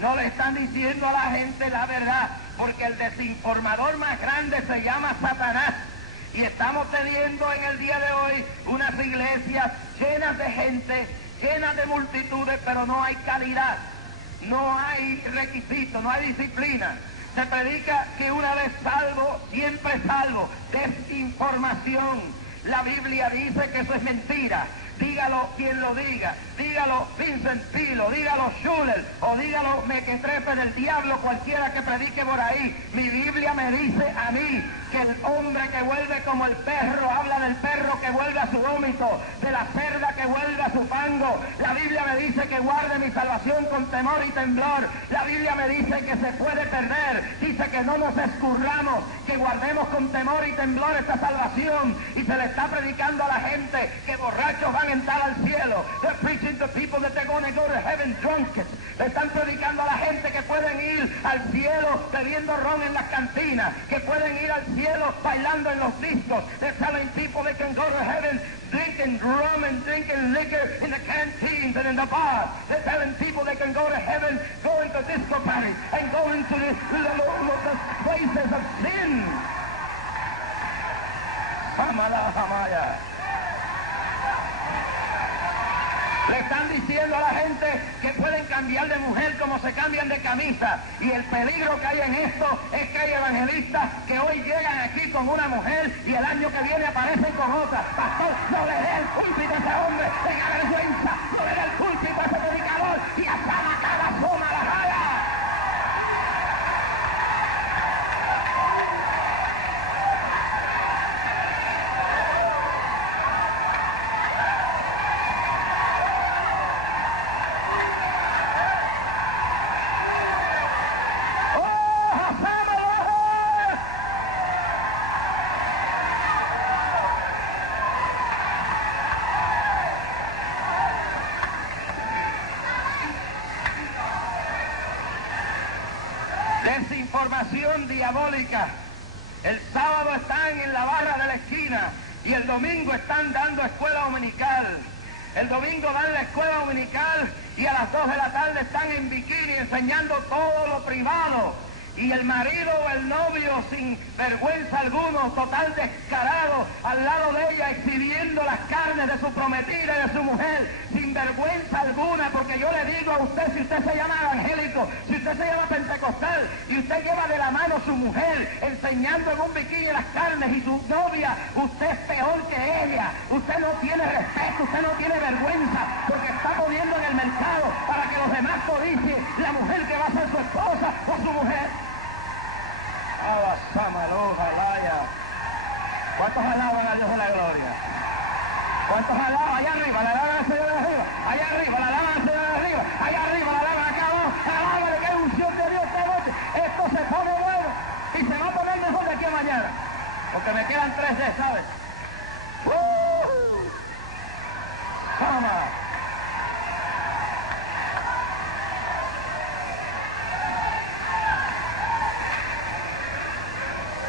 no le están diciendo a la gente la verdad, porque el desinformador más grande se llama Satanás. Y estamos teniendo en el día de hoy unas iglesias llenas de gente, llenas de multitudes, pero no hay calidad, no hay requisitos, no hay disciplina. Se predica que una vez salvo, siempre salvo. Desinformación. La Biblia dice que eso es mentira. Dígalo quien lo diga, dígalo Vincent Pilo, dígalo Schuller, o dígalo Mequetrefe del diablo, cualquiera que predique por ahí. Mi Biblia me dice a mí que el hombre que vuelve como el perro, habla del perro que vuelve a su vómito, de la cerda que vuelve a su fango. La Biblia me dice que guarde mi salvación con temor y temblor. La Biblia me dice que se puede perder, dice que no nos escurramos, que guardemos con temor y temblor esta salvación. Y se le está predicando a la gente que borrachos van a entrar al cielo. They're preaching to people that they're going to go to heaven drunk. Le están predicando a la gente que pueden ir al cielo bebiendo ron en las cantinas, que pueden ir al cielo bailando en los discos. They're telling people they can go to heaven drinking rum and drinking liquor in the canteens and in the bars. They're telling people they can go to heaven going to disco parties and going to the places of sin. Hamala Hamaya. Le están diciendo a la gente que pueden cambiar de mujer como se cambian de camisa. Y el peligro que hay en esto es que hay evangelistas que hoy llegan aquí con una mujer y el año que viene aparecen con otra. Pastor, no le dé el púlpito a ese hombre, tenga vergüenza, no le dé el púlpito a ese predicador y hasta la cara soma la jala. Desinformación diabólica. El sábado están en la barra de la esquina y el domingo están dando escuela dominical. El domingo dan la escuela dominical y a las 2 de la tarde están en bikini enseñando todo lo privado. Y el marido o el novio sin vergüenza alguno, total descarado, al lado de ella exhibiendo las carnes de su prometida y de su mujer, sin vergüenza alguna, porque yo le digo a usted, si usted se llama evangélico, si usted se llama pentecostal, y usted lleva de la mano a su mujer, enseñando en un bikini las carnes y su novia, usted es peor que ella, usted no tiene respeto, usted no tiene vergüenza, porque está poniendo en el mercado para que los demás codicien la mujer que va a ser su esposa o su mujer. ¿Cuántos alaban a Dios de la gloria? ¿Cuántos alaban? Allá arriba, la alaban al Señor de arriba. Allá arriba, la alaban al Señor de arriba. Allá arriba, la alaban acá abajo. Alábale que hay unción de Dios esta noche. Esto se pone bueno y se va a poner mejor de aquí a mañana. Porque me quedan 3 de, ¿sabes? ¡Toma!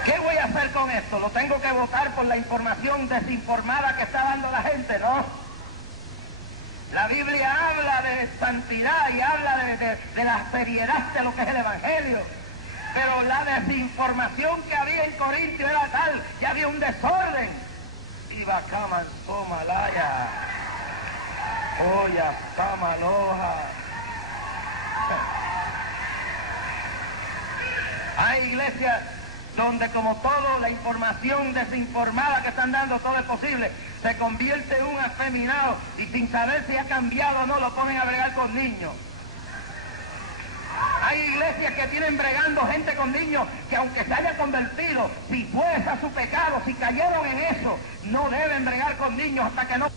¿Qué voy a hacer con esto? ¿Lo tengo que votar por la información desinformada que está dando la gente? No. La Biblia habla de santidad y habla de la seriedad de lo que es el Evangelio. Pero la desinformación que había en Corintio era tal, ya había un desorden. Iba Kaman Somalaya. Oya Samaloja. Hay iglesias donde como todo la información desinformada que están dando, todo es posible, se convierte en un afeminado y sin saber si ha cambiado o no, lo ponen a bregar con niños. Hay iglesias que tienen bregando gente con niños que aunque se haya convertido, si fue a su pecado, si cayeron en eso, no deben bregar con niños hasta que no.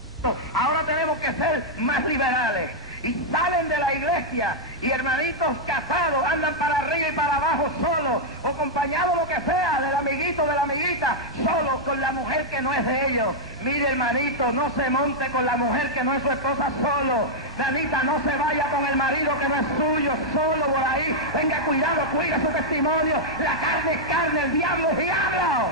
Ahora tenemos que ser más liberales. Y salen de la iglesia y hermanitos casados andan para arriba y para abajo solos, o acompañados lo que sea, del amiguito, de la amiguita, solos con la mujer que no es de ellos. Mire, hermanito, no se monte con la mujer que no es su esposa solo. Danita, no se vaya con el marido que no es suyo, solo por ahí. Tenga cuidado, cuida su testimonio. La carne es carne, el diablo es diablo.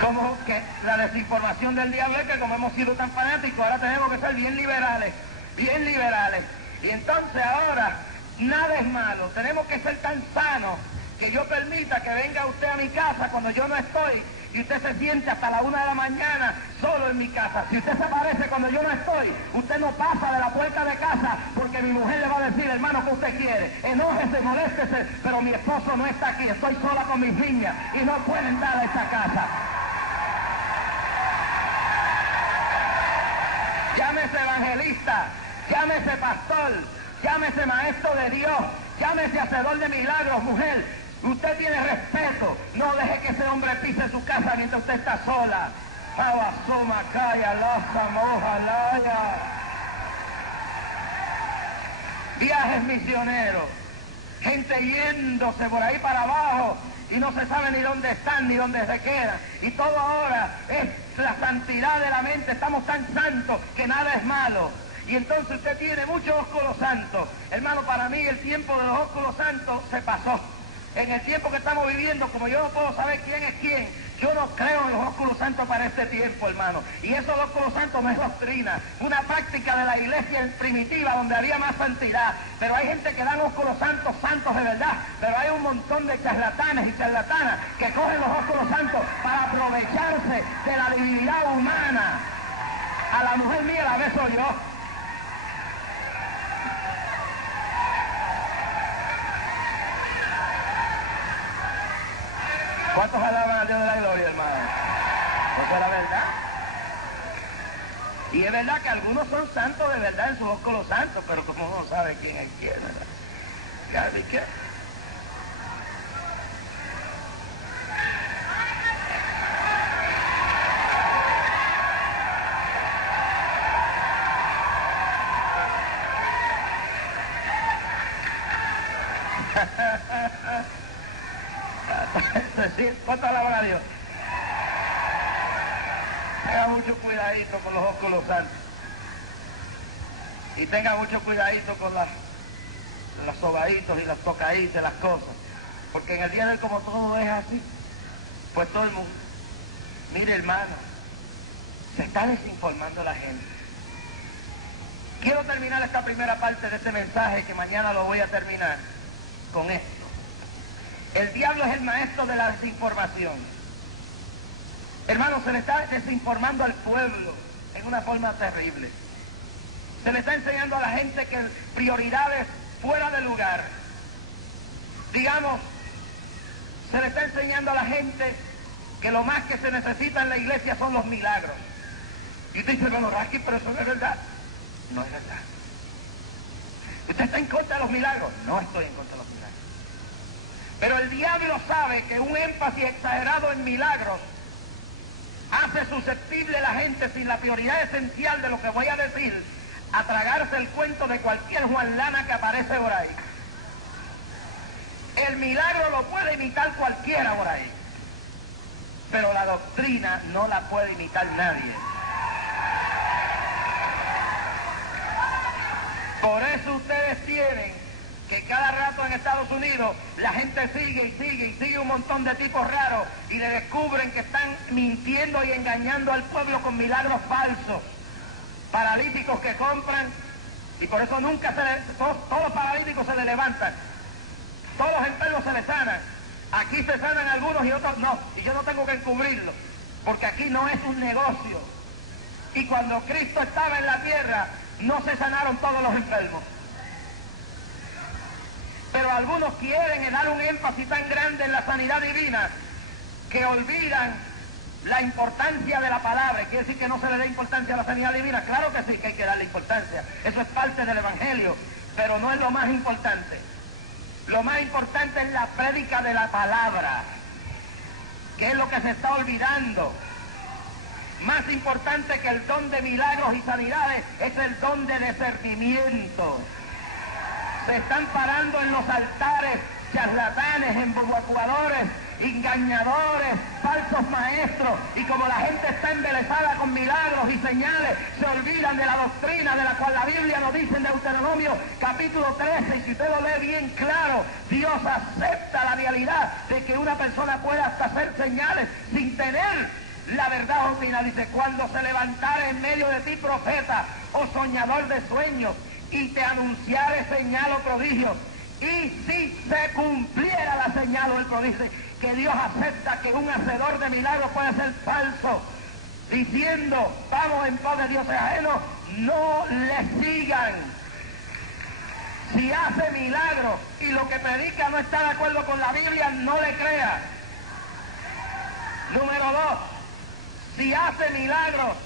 Como que la desinformación del diablo es que como hemos sido tan fanáticos, ahora tenemos que ser bien liberales, bien liberales. Y entonces ahora, nada es malo, tenemos que ser tan sanos que yo permita que venga usted a mi casa cuando yo no estoy y usted se siente hasta la 1 de la mañana solo en mi casa. Si usted se aparece cuando yo no estoy, usted no pasa de la puerta de casa porque mi mujer le va a decir, hermano, ¿qué usted quiere? Enójese, moléstese, pero mi esposo no está aquí, estoy sola con mis niñas y no puede entrar a esta casa. Llámese evangelista, llámese pastor, llámese maestro de Dios, llámese hacedor de milagros, mujer. Usted tiene respeto, no deje que ese hombre pise su casa mientras usted está sola. Viajes misioneros, gente yéndose por ahí para abajo y no se sabe ni dónde están ni dónde se quedan. Y todo ahora es la santidad de la mente, estamos tan santos que nada es malo. Y entonces usted tiene muchos ósculos santos. Hermano, para mí el tiempo de los ósculos santos se pasó. En el tiempo que estamos viviendo, como yo no puedo saber quién es quién, yo no creo en los ósculos santos para este tiempo, hermano. Y eso de ósculos santos no es doctrina, una práctica de la iglesia primitiva donde había más santidad. Pero hay gente que dan ósculos santos, santos de verdad. Pero hay un montón de charlatanes y charlatanas que cogen los ósculos santos para aprovecharse de la divinidad humana. A la mujer mía la beso yo. ¿Cuántos alaban a Dios de la gloria, hermano? Eso es la verdad. Y es verdad que algunos son santos de verdad en sus ósculos santos, pero como uno sabe quién es quién, ¿verdad? ¿Cada qué? ¿Cuánto alaban a Dios? Tenga mucho cuidadito con los ósculos santos. Y tenga mucho cuidadito con los sobaditos y las tocaditas, las cosas. Porque en el día de hoy, como todo es así, pues todo el mundo. Mire, hermano, se está desinformando la gente. Quiero terminar esta primera parte de este mensaje, que mañana lo voy a terminar, con esto. El diablo es el maestro de la desinformación. Hermano, se le está desinformando al pueblo en una forma terrible. Se le está enseñando a la gente que prioridades fuera de lugar. Digamos, se le está enseñando a la gente que lo más que se necesita en la iglesia son los milagros. Y usted dice, bueno, Raquel, pero eso no es verdad. No es verdad. ¿Usted está en contra de los milagros? No estoy en contra de los milagros. Pero el diablo sabe que un énfasis exagerado en milagros hace susceptible a la gente, sin la prioridad esencial de lo que voy a decir, a tragarse el cuento de cualquier Juan Lana que aparece por ahí. El milagro lo puede imitar cualquiera por ahí, pero la doctrina no la puede imitar nadie. Por eso ustedes tienen que cada rato en Estados Unidos la gente sigue y sigue y sigue un montón de tipos raros y le descubren que están mintiendo y engañando al pueblo con milagros falsos, paralíticos que compran, y por eso nunca todos los paralíticos se le levantan, todos los enfermos se les sanan. Aquí se sanan algunos y otros no, y yo no tengo que encubrirlo, porque aquí no es un negocio. Y cuando Cristo estaba en la tierra, no se sanaron todos los enfermos. Pero algunos quieren dar un énfasis tan grande en la sanidad divina que olvidan la importancia de la palabra. ¿Quiere decir que no se le dé importancia a la sanidad divina? Claro que sí, que hay que darle importancia. Eso es parte del Evangelio, pero no es lo más importante. Lo más importante es la prédica de la palabra, que es lo que se está olvidando. Más importante que el don de milagros y sanidades es el don de discernimiento. Se están parando en los altares charlatanes, embocuadores, engañadores, falsos maestros, y como la gente está embelesada con milagros y señales, se olvidan de la doctrina de la cual la Biblia nos dice en Deuteronomio capítulo 13, y si usted lo lee bien claro, Dios acepta la realidad de que una persona pueda hasta hacer señales sin tener la verdad doctrina. Dice, cuando se levantare en medio de ti profeta o soñador de sueños y te anunciare señal o prodigio, y si se cumpliera la señal o el prodigio, que Dios acepta que un hacedor de milagros puede ser falso, diciendo, vamos en pos de dioses ajenos, no le sigan. Si hace milagros y lo que predica no está de acuerdo con la Biblia, no le crea. Número 2, si hace milagros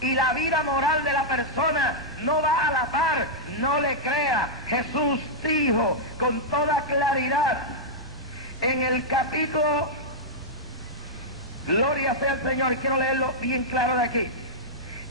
y la vida moral de la persona no va a la par, no le crea. Jesús dijo con toda claridad en el capítulo, gloria sea el Señor, quiero leerlo bien claro de aquí,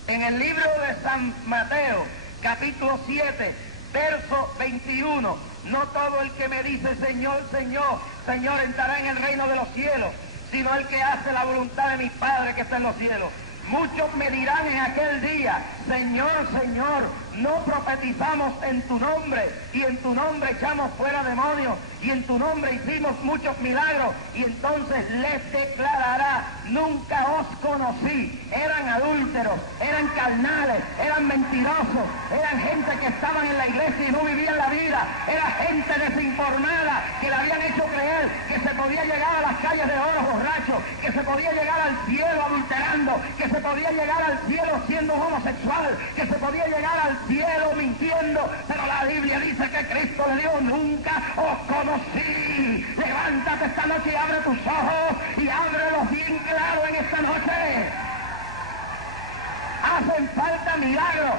en el libro de San Mateo, capítulo 7, verso 21, no todo el que me dice Señor, Señor, Señor entrará en el reino de los cielos, sino el que hace la voluntad de mi Padre que está en los cielos. Muchos me dirán en aquel día, Señor, Señor, no profetizamos en tu nombre, y en tu nombre echamos fuera demonios, y en tu nombre hicimos muchos milagros, y entonces les declarará, nunca os conocí. Eran adúlteros, eran carnales, eran mentirosos, eran gente que estaban en la iglesia y no vivían la vida, era gente desinformada que le habían hecho creer que se podía llegar a las calles de oro borracho, que se podía llegar al cielo adulterando, que se podía llegar al cielo siendo homosexual, que se podía llegar al cielo mintiendo, pero la Biblia dice que Cristo le dijo, nunca os conocí. Levántate esta noche y abre tus ojos, y ábrelos bien claro en esta noche. Hacen falta milagros.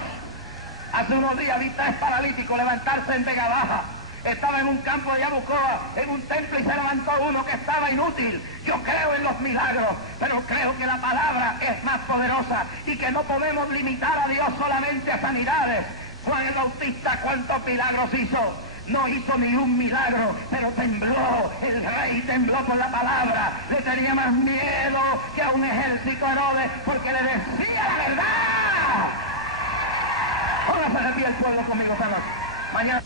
Hace unos días vi 3 paralíticos levantarse en Vega Baja. Estaba en un campo de Yabucoa, en un templo, y se levantó uno que estaba inútil. Yo creo en los milagros, pero creo que la palabra es más poderosa y que no podemos limitar a Dios solamente a sanidades. Juan el Bautista, ¿cuántos milagros hizo? No hizo ni un milagro, pero tembló, el rey tembló por la palabra, le tenía más miedo que a un ejército Herodes, porque le decía la verdad. Póngase de pie el pueblo conmigo esta noche. Mañana.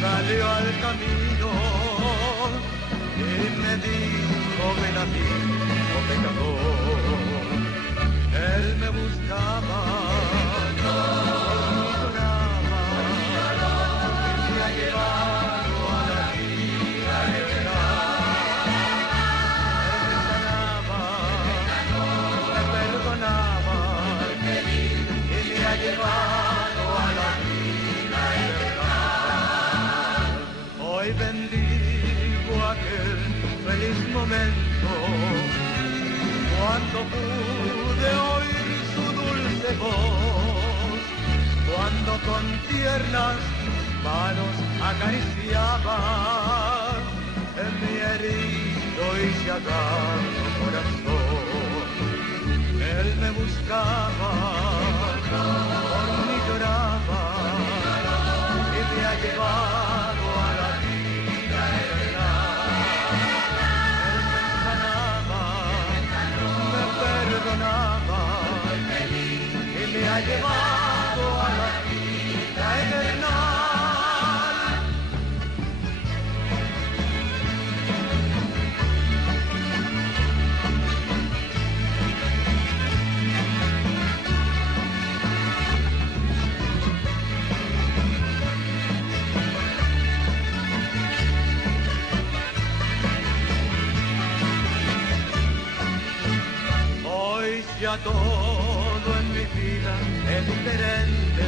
Salió al camino y me dijo: ven aquí, oh pecador. Él me buscaba, me lloraba, y me ha llevado a la vida eterna. Él me sanaba, me perdonaba, y me ha llevado a la vida eterna. Hoy bendigo aquel feliz momento cuando pude oír su dulce voz, cuando con tiernas manos acariciaba en mi herido y llagado corazón. Él me buscaba, por mí lloraba y me ha llevado a la vida eterna. Él me sanaba, me perdonaba y me ha llevado a la vida eterna. Ya todo en mi vida es diferente.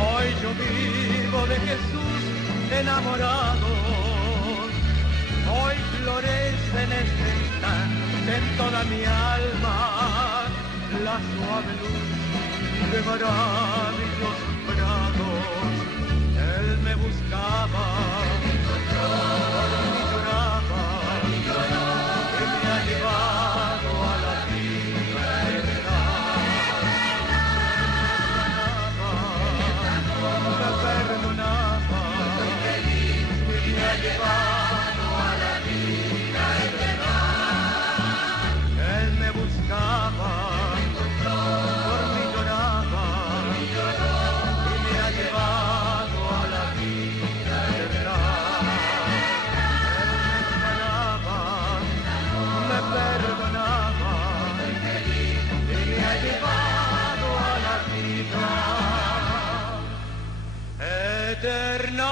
Hoy yo vivo de Jesús enamorado. Hoy florece en este instante en toda mi alma la suave luz de maravillosos prados. Él me buscaba, me encontró, me lloraba, y me ha llevado a la vida eterna. Me perdonaba, y me ha llevado a la vida eterna. Él me buscaba, por mí lloraba, y me ha llevado a la vida eterna. Él me sanaba, me perdonaba, y me ha llevado a la vida eterna.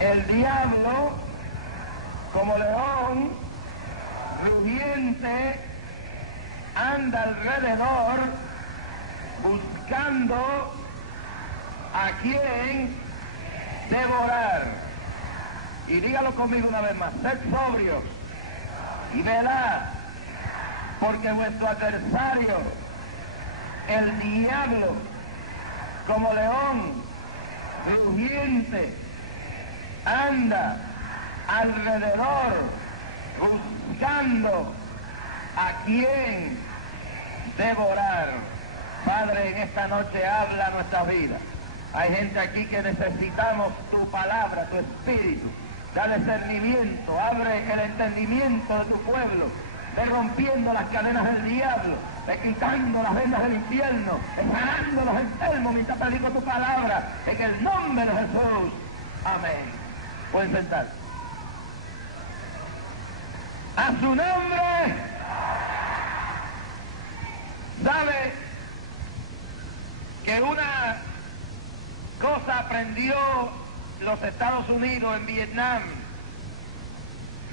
El diablo, como león rugiente, anda alrededor buscando a quien devorar. Y dígalo conmigo una vez más: sed sobrios y velad, porque vuestro adversario, el diablo, como león rugiente, anda alrededor buscando a quien devorar. Padre, en esta noche habla nuestra vida. Hay gente aquí que necesitamos tu palabra, tu espíritu. Da discernimiento, abre el entendimiento de tu pueblo, ve rompiendo las cadenas del diablo, ve quitando las vendas del infierno, ve sanando los enfermos mientras predico tu palabra, en el nombre de Jesús. Amén. Pueden sentarse. A su nombre. ¿Sabe que una cosa aprendió los Estados Unidos en Vietnam?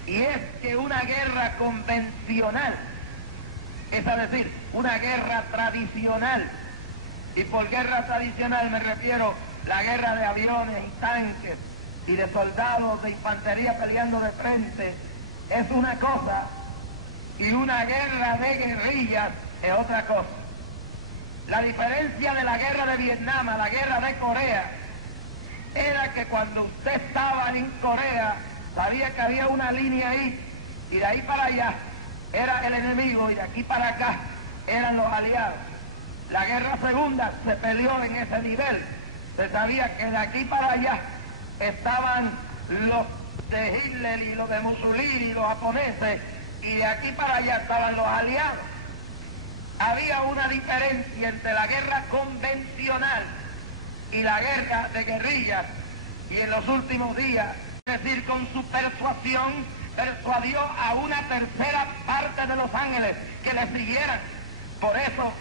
Y es que una guerra convencional, es decir, una guerra tradicional, y por guerra tradicional me refiero a la guerra de aviones y tanques y de soldados de infantería peleando de frente, es una cosa, y una guerra de guerrillas es otra cosa. La diferencia de la guerra de Vietnam a la guerra de Corea era que cuando usted estaba en Corea, sabía que había una línea ahí, y de ahí para allá era el enemigo, y de aquí para acá eran los aliados. La guerra segunda se peleó en ese nivel. Se sabía que de aquí para allá estaban los de Hitler y los de Mussolini y los japoneses, y de aquí para allá estaban los aliados. Había una diferencia entre la guerra convencional y la guerra de guerrillas, y en los últimos días, es decir, con su persuasión, persuadió a una tercera parte de los ángeles que le siguieran. Por eso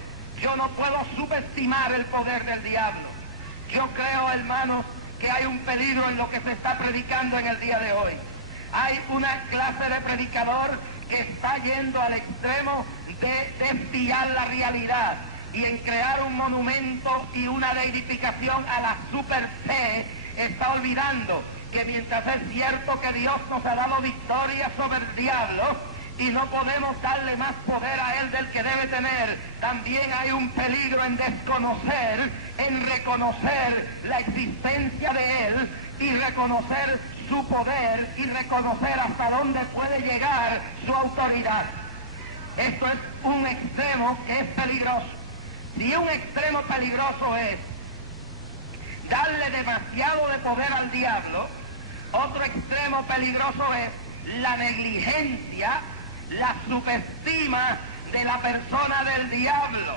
yo no puedo subestimar el poder del diablo. Yo creo, hermanos, que hay un peligro en lo que se está predicando en el día de hoy. Hay una clase de predicador que está yendo al extremo de desviar la realidad y en crear un monumento y una deidificación a la super fe. Está olvidando que mientras es cierto que Dios nos ha dado victoria sobre el diablo y no podemos darle más poder a él del que debe tener, también hay un peligro en desconocer, en reconocer la existencia de él y reconocer su poder y reconocer hasta dónde puede llegar su autoridad. Esto es un extremo que es peligroso. Y un extremo peligroso es darle demasiado de poder al diablo. Otro extremo peligroso es la negligencia, la subestima de la persona del diablo.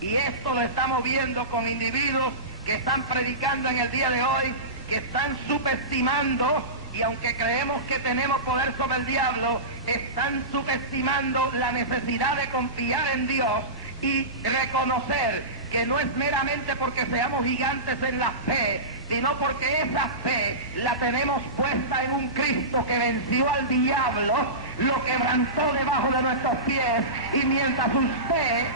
Y esto lo estamos viendo con individuos que están predicando en el día de hoy, que están subestimando, y aunque creemos que tenemos poder sobre el diablo, están subestimando la necesidad de confiar en Dios y reconocer que no es meramente porque seamos gigantes en la fe, sino porque esa fe la tenemos puesta en un Cristo que venció al diablo, lo quebrantó debajo de nuestros pies, y mientras usted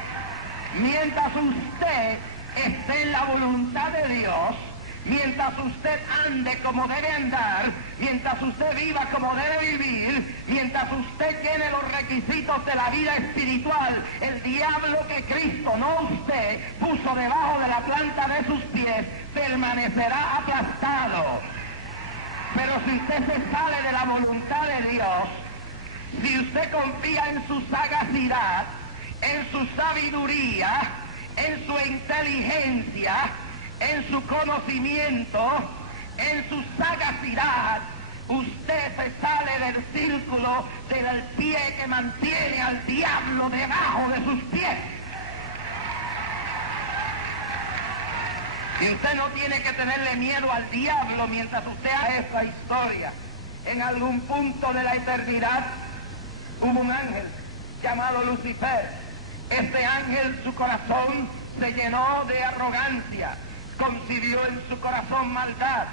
esté en la voluntad de Dios, mientras usted ande como debe andar, mientras usted viva como debe vivir, mientras usted llene los requisitos de la vida espiritual, el diablo que Cristo, no usted, puso debajo de la planta de sus pies, permanecerá aplastado. Pero si usted se sale de la voluntad de Dios, si usted confía en su sagacidad, en su sabiduría, en su inteligencia, en su conocimiento, en su sagacidad, usted se sale del círculo del pie que mantiene al diablo debajo de sus pies. Y usted no tiene que tenerle miedo al diablo mientras usted haga esa historia. En algún punto de la eternidad hubo un ángel llamado Lucifer. Este ángel, su corazón se llenó de arrogancia, concibió en su corazón maldad,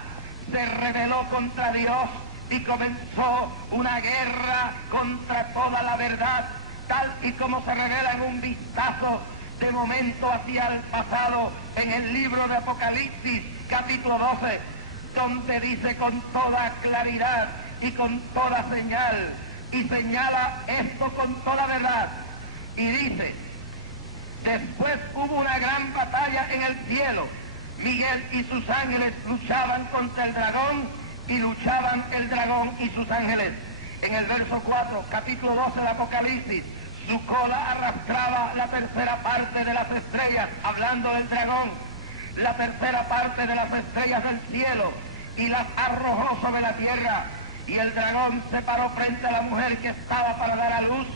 se rebeló contra Dios y comenzó una guerra contra toda la verdad, tal y como se revela en un vistazo de momento hacia el pasado en el libro de Apocalipsis, capítulo 12, donde dice con toda claridad y con toda señal, y señala esto con toda verdad, y dice: después hubo una gran batalla en el cielo, Miguel y sus ángeles luchaban contra el dragón, y luchaban el dragón y sus ángeles. En el verso 4, capítulo 12 de Apocalipsis, su cola arrastraba la tercera parte de las estrellas, hablando del dragón, la tercera parte de las estrellas del cielo, y las arrojó sobre la tierra. Y el dragón se paró frente a la mujer que estaba para dar a luz,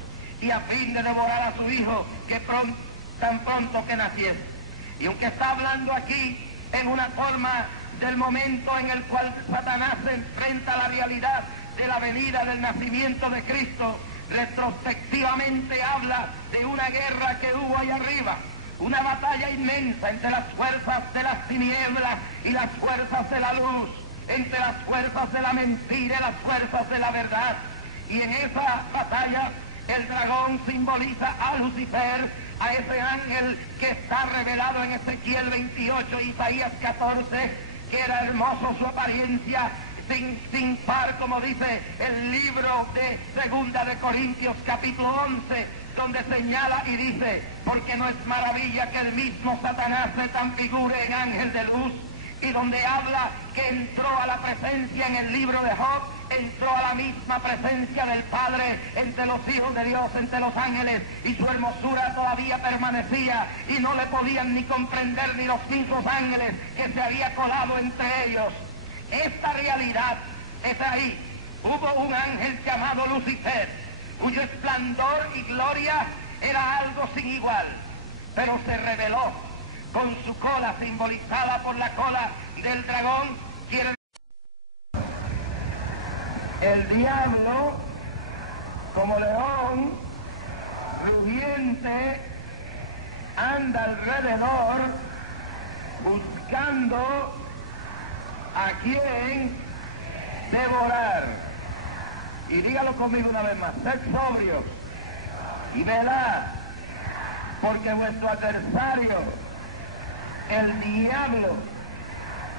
y a fin de devorar a su hijo, tan pronto que naciese. Y aunque está hablando aquí en una forma del momento en el cual Satanás se enfrenta a la realidad de la venida del nacimiento de Cristo, retrospectivamente habla de una guerra que hubo allá arriba, una batalla inmensa entre las fuerzas de las tinieblas y las fuerzas de la luz, entre las fuerzas de la mentira y las fuerzas de la verdad. Y en esa batalla el dragón simboliza a Lucifer, a ese ángel que está revelado en Ezequiel 28 y Isaías 14, que era hermoso su apariencia, sin par, como dice el libro de Segunda de Corintios capítulo 11, donde señala y dice: porque no es maravilla que el mismo Satanás se transfigure en ángel de luz. Y donde habla que entró a la presencia en el libro de Job, entró a la misma presencia del Padre entre los hijos de Dios, entre los ángeles, y su hermosura todavía permanecía y no le podían ni comprender ni los 5 ángeles que se había colado entre ellos. Esta realidad es ahí. Hubo un ángel llamado Lucifer, cuyo esplendor y gloria era algo sin igual, pero se rebeló con su cola, simbolizada por la cola del dragón. El diablo, como león rugiente, anda alrededor buscando a quien devorar. Y dígalo conmigo una vez más: sed sobrios y velad, porque vuestro adversario, el diablo,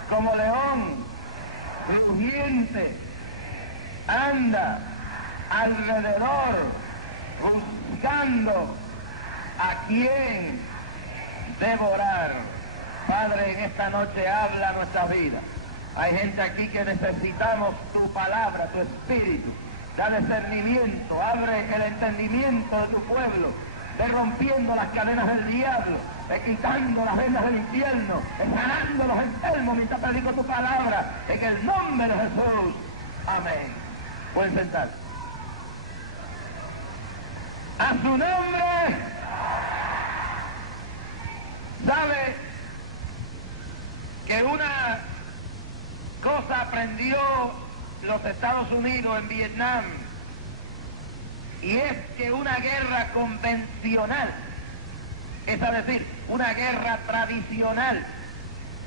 como león rugiente, anda alrededor buscando a quien devorar. Padre, en esta noche habla nuestra vida. Hay gente aquí que necesitamos tu palabra, tu espíritu. Da discernimiento, abre el entendimiento de tu pueblo, de rompiendo las cadenas del diablo, de quitando las vendas del infierno, de sanando los enfermos mientras predico tu palabra, en el nombre de Jesús. Amén. Pueden sentar. A su nombre. ¿Sabe que una cosa aprendió los Estados Unidos en Vietnam? Y es que una guerra convencional, es decir, una guerra tradicional,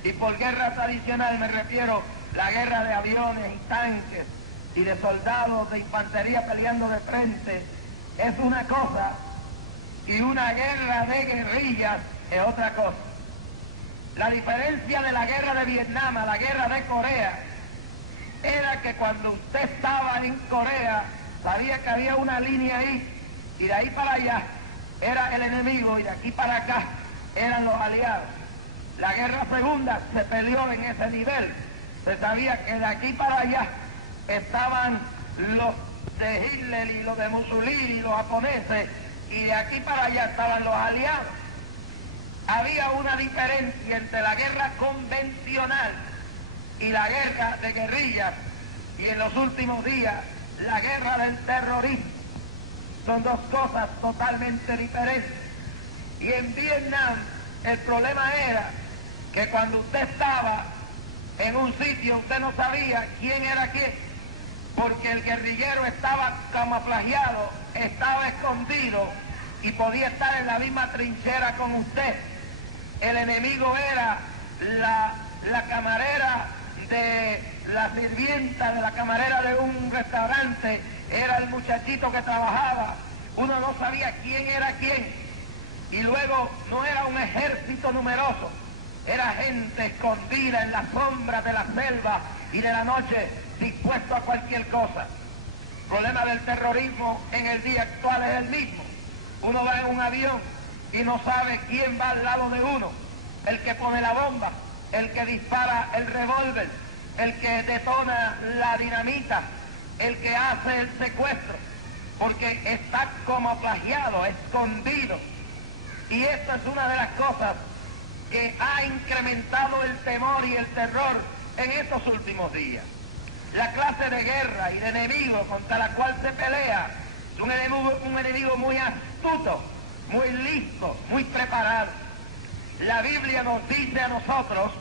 y por guerra tradicional me refiero a la guerra de aviones y tanques y de soldados de infantería peleando de frente, es una cosa, y una guerra de guerrillas es otra cosa. La diferencia de la guerra de Vietnam a la guerra de Corea era que cuando usted estaba en Corea, sabía que había una línea ahí, y de ahí para allá era el enemigo, y de aquí para acá eran los aliados. La guerra segunda se peleó en ese nivel. Se sabía que de aquí para allá estaban los de Hitler y los de Mussolini y los japoneses, y de aquí para allá estaban los aliados. Había una diferencia entre la guerra convencional y la guerra de guerrillas, y en los últimos días la guerra del terrorismo. Son dos cosas totalmente diferentes. Y en Vietnam el problema era que cuando usted estaba en un sitio, usted no sabía quién era quién, porque el guerrillero estaba camuflajeado, estaba escondido y podía estar en la misma trinchera con usted. El enemigo era la camarera de la sirvienta, de la camarera de un restaurante, era el muchachito que trabajaba. Uno no sabía quién era quién. Y luego no era un ejército numeroso, era gente escondida en las sombras de la selva y de la noche, dispuesto a cualquier cosa. El problema del terrorismo en el día actual es el mismo. Uno va en un avión y no sabe quién va al lado de uno. El que pone la bomba, el que dispara el revólver, el que detona la dinamita, el que hace el secuestro, porque está como plagiado, escondido. Y esta es una de las cosas que ha incrementado el temor y el terror en estos últimos días. La clase de guerra y de enemigo contra la cual se pelea es un enemigo muy astuto, muy listo, muy preparado. La Biblia nos dice a nosotros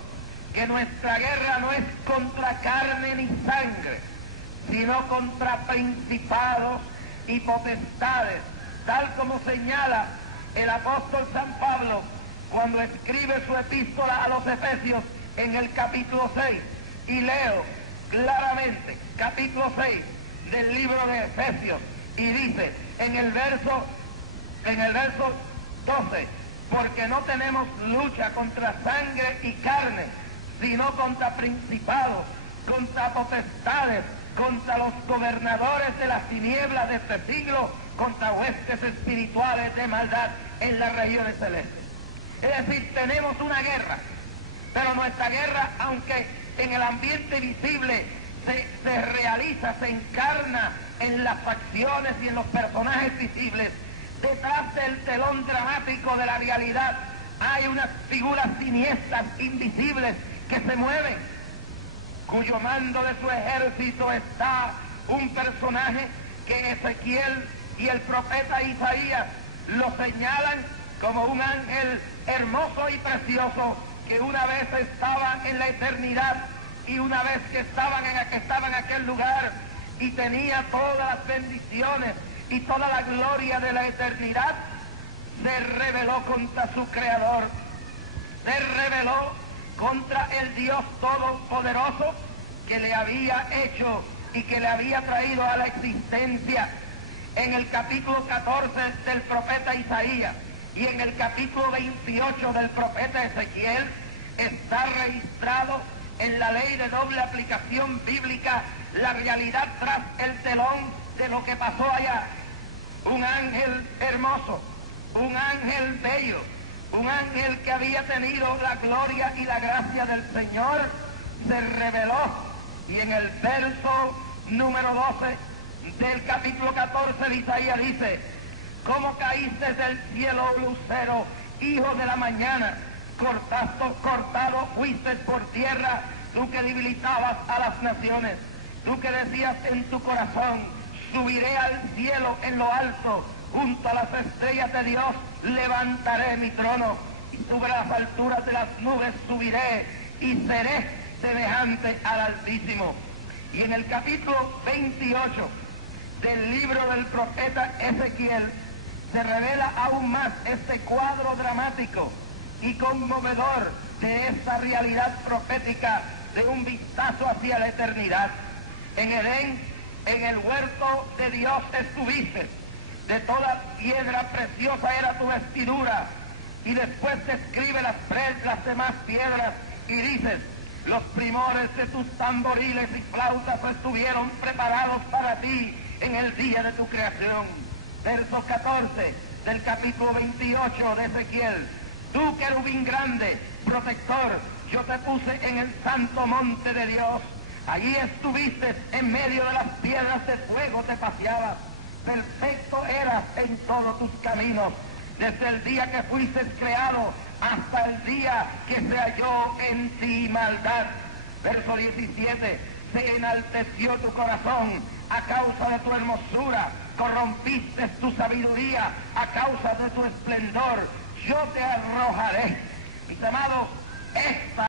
que nuestra guerra no es contra carne ni sangre, sino contra principados y potestades, tal como señala el apóstol San Pablo cuando escribe su epístola a los Efesios en el capítulo 6. Y leo claramente, capítulo 6 del libro de Efesios, y dice en el verso 12, porque no tenemos lucha contra sangre y carne, sino contra principados, contra potestades, contra los gobernadores de las tinieblas de este siglo, contra huestes espirituales de maldad en las regiones celestes. Es decir, tenemos una guerra, pero nuestra guerra, aunque en el ambiente visible se realiza, se encarna en las facciones y en los personajes visibles, detrás del telón dramático de la realidad hay unas figuras siniestras, invisibles, que se mueven, cuyo mando de su ejército está un personaje que Ezequiel y el profeta Isaías lo señalan como un ángel hermoso y precioso que una vez estaba en la eternidad y una vez que estaba en aquel lugar y tenía todas las bendiciones y toda la gloria de la eternidad, se rebeló contra su Creador, se rebeló contra el Dios Todopoderoso que le había hecho y que le había traído a la existencia. En el capítulo 14 del profeta Isaías y en el capítulo 28 del profeta Ezequiel está registrado en la ley de doble aplicación bíblica la realidad tras el telón de lo que pasó allá. Un ángel hermoso, un ángel bello, un ángel que había tenido la gloria y la gracia del Señor, se reveló. Y en el verso número 12 del capítulo 14 de Isaías dice: ¿cómo caíste del cielo, lucero, hijo de la mañana? Cortado fuiste por tierra, tú que debilitabas a las naciones, tú que decías en tu corazón: subiré al cielo en lo alto, junto a las estrellas de Dios levantaré mi trono, y sobre las alturas de las nubes subiré y seré semejante al Altísimo. Y en el capítulo 28 del libro del profeta Ezequiel se revela aún más este cuadro dramático y conmovedor de esta realidad profética de un vistazo hacia la eternidad. En Edén, en el huerto de Dios estuviste, de toda piedra preciosa era tu vestidura, y después describe las demás piedras y dices: los primores de tus tamboriles y flautas estuvieron preparados para ti en el día de tu creación. Verso 14 del capítulo 28 de Ezequiel: tú, querubín grande, protector, yo te puse en el santo monte de Dios. Allí estuviste en medio de las piedras de fuego, te paseabas. Perfecto eras en todos tus caminos, desde el día que fuiste creado hasta el día que se halló en ti maldad. Verso 17: se enalteció tu corazón a causa de tu hermosura, corrompiste tu sabiduría a causa de tu esplendor. Yo te arrojaré. Mis amados, esta